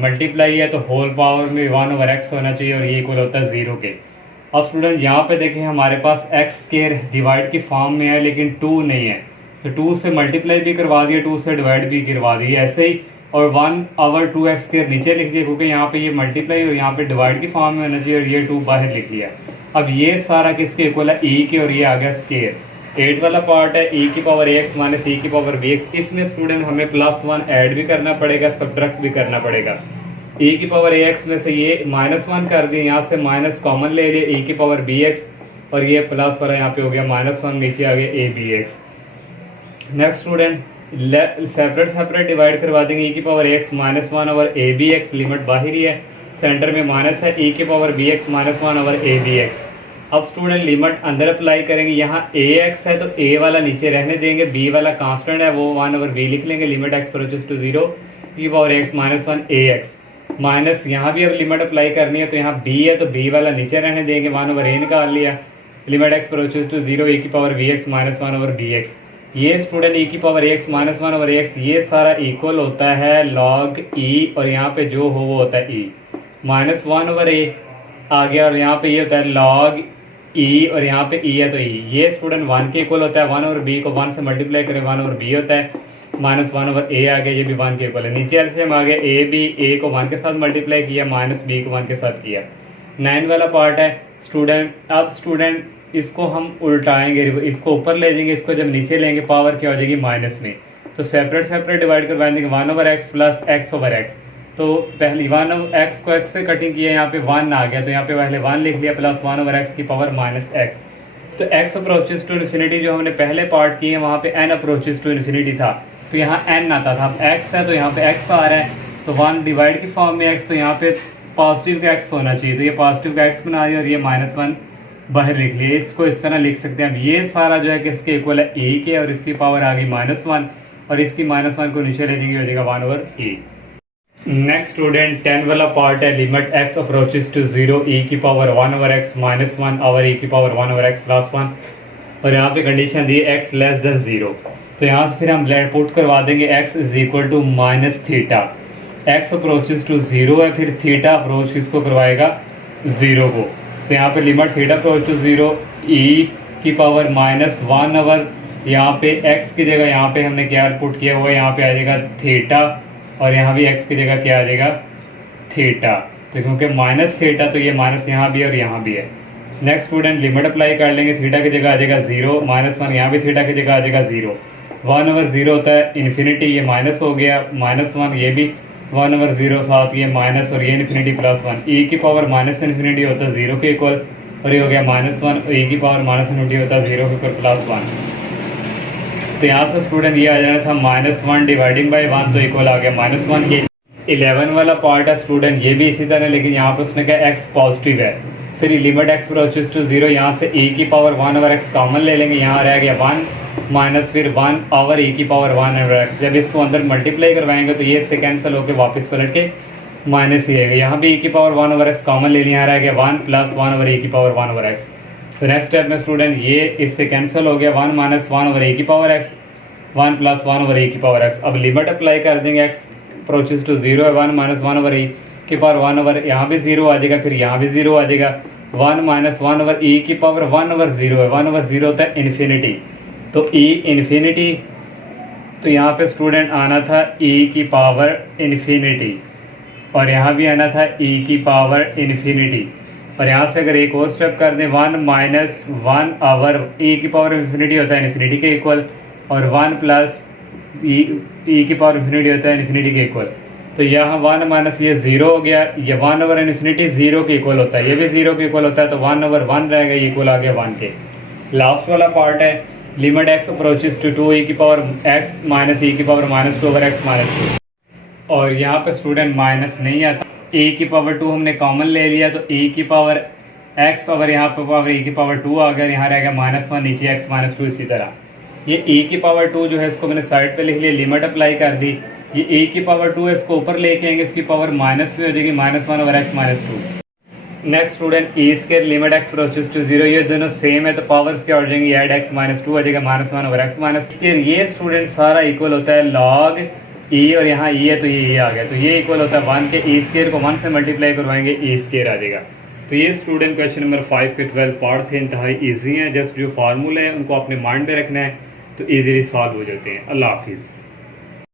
मल्टीप्लाई है तो होल पावर में 1 ओवर x होना चाहिए, और ये इक्वल होता है 0 के। अब स्टूडेंट यहाँ पे देखें हमारे पास x स्क्वायर डिवाइड की फॉर्म में है लेकिन 2 नहीं है, तो 2 से मल्टीप्लाई भी करवा दिया, 2 से डिवाइड भी करवा दी ऐसे ही, और 1/2x स्क्वायर नीचे लिख दिया क्योंकि यहाँ पे ये मल्टीप्लाई और यहाँ पे डिवाइड की फॉर्म में होना चाहिए, और ये 2 बाहर लिख लिया। अब ये सारा किसके इक्वल है e के, और ये आ गया स्क्वायर। 8 वाला पार्ट है e की पावर ax - e की पावर bx, इसमें स्टूडेंट हमें +1 ऐड भी करना पड़ेगा, सब्ट्रैक्ट भी करना पड़ेगा। e की पावर ax में से ये -1 कर दिए, यहाँ से माइनस कॉमन ले लिए, e की पावर bx, और ये प्लस वाला यहाँ पे हो गया -1, नीचे आ गया abx। Next student separate separate divide करवा देंगे। ई की power x minus one over a b x, limit बाहर ही है, सेंटर में माइनस है, ई की power b x minus one over a b x. अब स्टूडेंट लिमिट अंदर अप्लाई करेंगे, यहाँ ए एक्स है तो ए वाला नीचे रहने देंगे, बी वाला कांस्टेंट है वो वन ओवर बी लिख लेंगे। Limit x approaches to zero, e power x minus one a x minus, यहाँ भी अब लिमिट अप्लाई करनी है तो यहाँ बी है तो बी वाला नीचे रहने देंगे, वन ओवर ए निकाल लिया। Limit x approaches to zero, e की power b x minus one over b x. ये स्टूडेंट ई की power x minus one over x, ये सारा इक्वल होता है लॉग ई, और यहाँ पे जो हो वो होता है ई माइनस वन ओवर ए आ गया, और यहाँ पे ये होता है लॉग ई, और यहाँ पे ई है तो ई। ये स्टूडेंट वन के इक्वल होता है, वन ओवर बी को वन से मल्टीप्लाई करें, वन ओवर बी होता है माइनस वन ओवर ए आ गया, ये भी वन के इक्वल है। नीचे एलसीएम आ गया, ए बी, ए को वन के साथ मल्टीप्लाई किया, माइनस बी को वन के साथ किया। 9 वाला पार्ट है स्टूडेंट। अब स्टूडेंट इसको हम उल्टाएंगे, इसको ऊपर ले जाएंगे, इसको जब नीचे लेंगे पावर क्या हो जाएगी माइनस में, तो सेपरेट सेपरेट डिवाइड करवा देंगे, one over x plus x over x. तो पहली वन एक्स को एक्स से कटिंग किया, यहाँ पे वन आ गया तो यहाँ पे पहले वन लिख लिया, प्लस वन ओवर एक्स की पावर माइनस एक्स। तो एक्स अप्रोचेस टू इन्फिनिटी जो हमने पहले पार्ट किए वहाँ पे एन अप्रोचेस टू इन्फिनिटी था, तो यहाँ एन आता था। अब एक्स है तो यहाँ पे एक्स आ रहा है, तो वन डिवाइड की फॉर्म में एक्स, तो यहाँ पे पॉजिटिव का एक्स होना चाहिए, तो ये पॉजिटिव का एक्स बना दिया, और ये माइनस वन बाहर लिख लिए। इसको इस तरह लिख सकते हैं। अब ये सारा जो है कि इसके इक्वल है ए के, और इसकी पावर आ गई माइनस वन, और इसकी माइनस वन को नीचे ले जाएंगे, हो जाएगा one over a. Next student 10 वाला पार्ट है, limit x approaches to zero, e की power one over x minus one over e की power one over x plus one, और यहाँ पे कंडीशन दी एक्स लेस देन जीरो, तो यहाँ से फिर हम पुट करवा देंगे x is equal to minus theta. X approaches to zero है, फिर थीटा अप्रोच किसको करवाएगा जीरो को, तो यहाँ पे limit theta approach to zero, e की पावर माइनस वन ओवर, यहाँ पे एक्स की जगह यहाँ पे हमने क्या पुट किया हुआ है, यहाँ पे आ जाएगा थीटा, और यहाँ भी एक्स की जगह क्या आ जाएगा थीटा, तो क्योंकि माइनस थीटा तो ये माइनस यहाँ भी और यहाँ भी है। नेक्स्ट स्टूडेंट लिमिट अप्लाई कर लेंगे, थीटा की जगह आ जाएगा जीरो, माइनस वन, यहाँ भी थीटा की जगह आ जाएगा जीरो, वन ओवर जीरो होता है इन्फिनिटी, ये माइनस हो गया, माइनस वन, ये भी वन ओवर जीरो साथ ये माइनस, और ये इन्फिनिटी प्लस वन, ई की पावर माइनस इन्फिनिटी होता है जीरो के इक्वल, और ये हो गया माइनस वन, ई की पावर माइनस इन्फिनिटी होता है जीरो के इक्वल प्लस वन। तो यहाँ से स्टूडेंट ये आ जाना था minus one dividing by one, तो इक्वल आ गया माइनस वन के। 11 वाला पार्ट है स्टूडेंट, ये भी इसी तरह, लेकिन यहाँ पर उसने कहा एक्स पॉजिटिव है, फिर limit x approaches to zero, यहाँ से ई की power one over x common ले लेंगे, यहाँ रह गया वन माइनस फिर वन ओवर ई की पावर वन ओवर एक्स। जब इसको अंदर मल्टीप्लाई करवाएंगे तो ये इससे कैंसिल होकर वापस पलट के माइनस ही आएगा। यहाँ भी ई की power one over x common ले लिया, यहाँ रह गया one plus one over e की पावर वन ओवर एक्स। तो नेक्स्ट स्टेप में स्टूडेंट ये इससे कैंसिल हो गया, one minus one over e की power x, one plus one over e की पावर एक्स। अब लिमिट अप्लाई कर देंगे, एक्स अप्रोचेस टू जीरो है, one minus one over e की पावर वन ओवर, यहाँ भी जीरो आ जाएगा, फिर यहाँ भी जीरो आ जाएगा, one minus one over e की पावर वन ओवर जीरो है, वन ओवर जीरो होता है इन्फिनिटी, तो ई इन्फिनिटी, तो यहाँ पे स्टूडेंट आना था ई की पावर इन्फिनिटी, और यहाँ भी आना था ई की पावर इन्फिनिटी, और यहाँ से अगर एक और स्टेप कर दें, one minus one over e की पावर इन्फिनिटी होता है इन्फिनिटी के इक्वल, और वन प्लस ई की पावर इन्फिनिटी होता है इन्फिनिटी के इक्वल। तो यहाँ वन माइनस ये जीरो हो गया, ये वन ओवर इन्फिनिटी जीरो के इक्वल होता है, ये भी जीरो के इक्वल होता है, तो वन ओवर वन रहेगा, ये इक्वल आ गया वन के। लास्ट वाला पार्ट है limit x approaches to two, e की पावर एक्स माइनस ई की power minus two over x minus two, और यहाँ पे स्टूडेंट माइनस नहीं आता, ए की पावर टू हमने कॉमन ले लिया, तो ए की पावर एक्स ओवर यहाँ पे पावर ए की पावर टू आ गया, यहाँ रह गया माइनस वन, नीचे एक्स माइनस टू। इसी तरह ये ए की पावर टू जो है इसको मैंने साइड पे लिख लिया, लिमिट अप्लाई कर दी, ये ए की पावर टू है इसको ऊपर लेके आएंगे, इसकी पावर माइनस में हो जाएगी, minus one over x minus two. Next student a square limit x approaches to zero, ये दोनों सेम है तो पावर्स क्या हो जाएंगी, ऐड एक्स माइनस टू आ जाएगा, minus one over x minus. ये स्टूडेंट सारा इक्वल होता है लॉग ई, और यहाँ ई है तो ये आ गया, तो ये इक्वल होता है वन के, ए स्क्वायर को वन से मल्टीप्लाई करवाएंगे, ए स्क्वायर आ जाएगा। तो ये स्टूडेंट क्वेश्चन नंबर 5 के 12 पार्ट थे, इंतहाई ईजी हैं, जस्ट जो फार्मूले हैं उनको अपने माइंड में रखना है तो ईजीली सॉल्व हो जाते हैं। अल्लाह हाफिज़।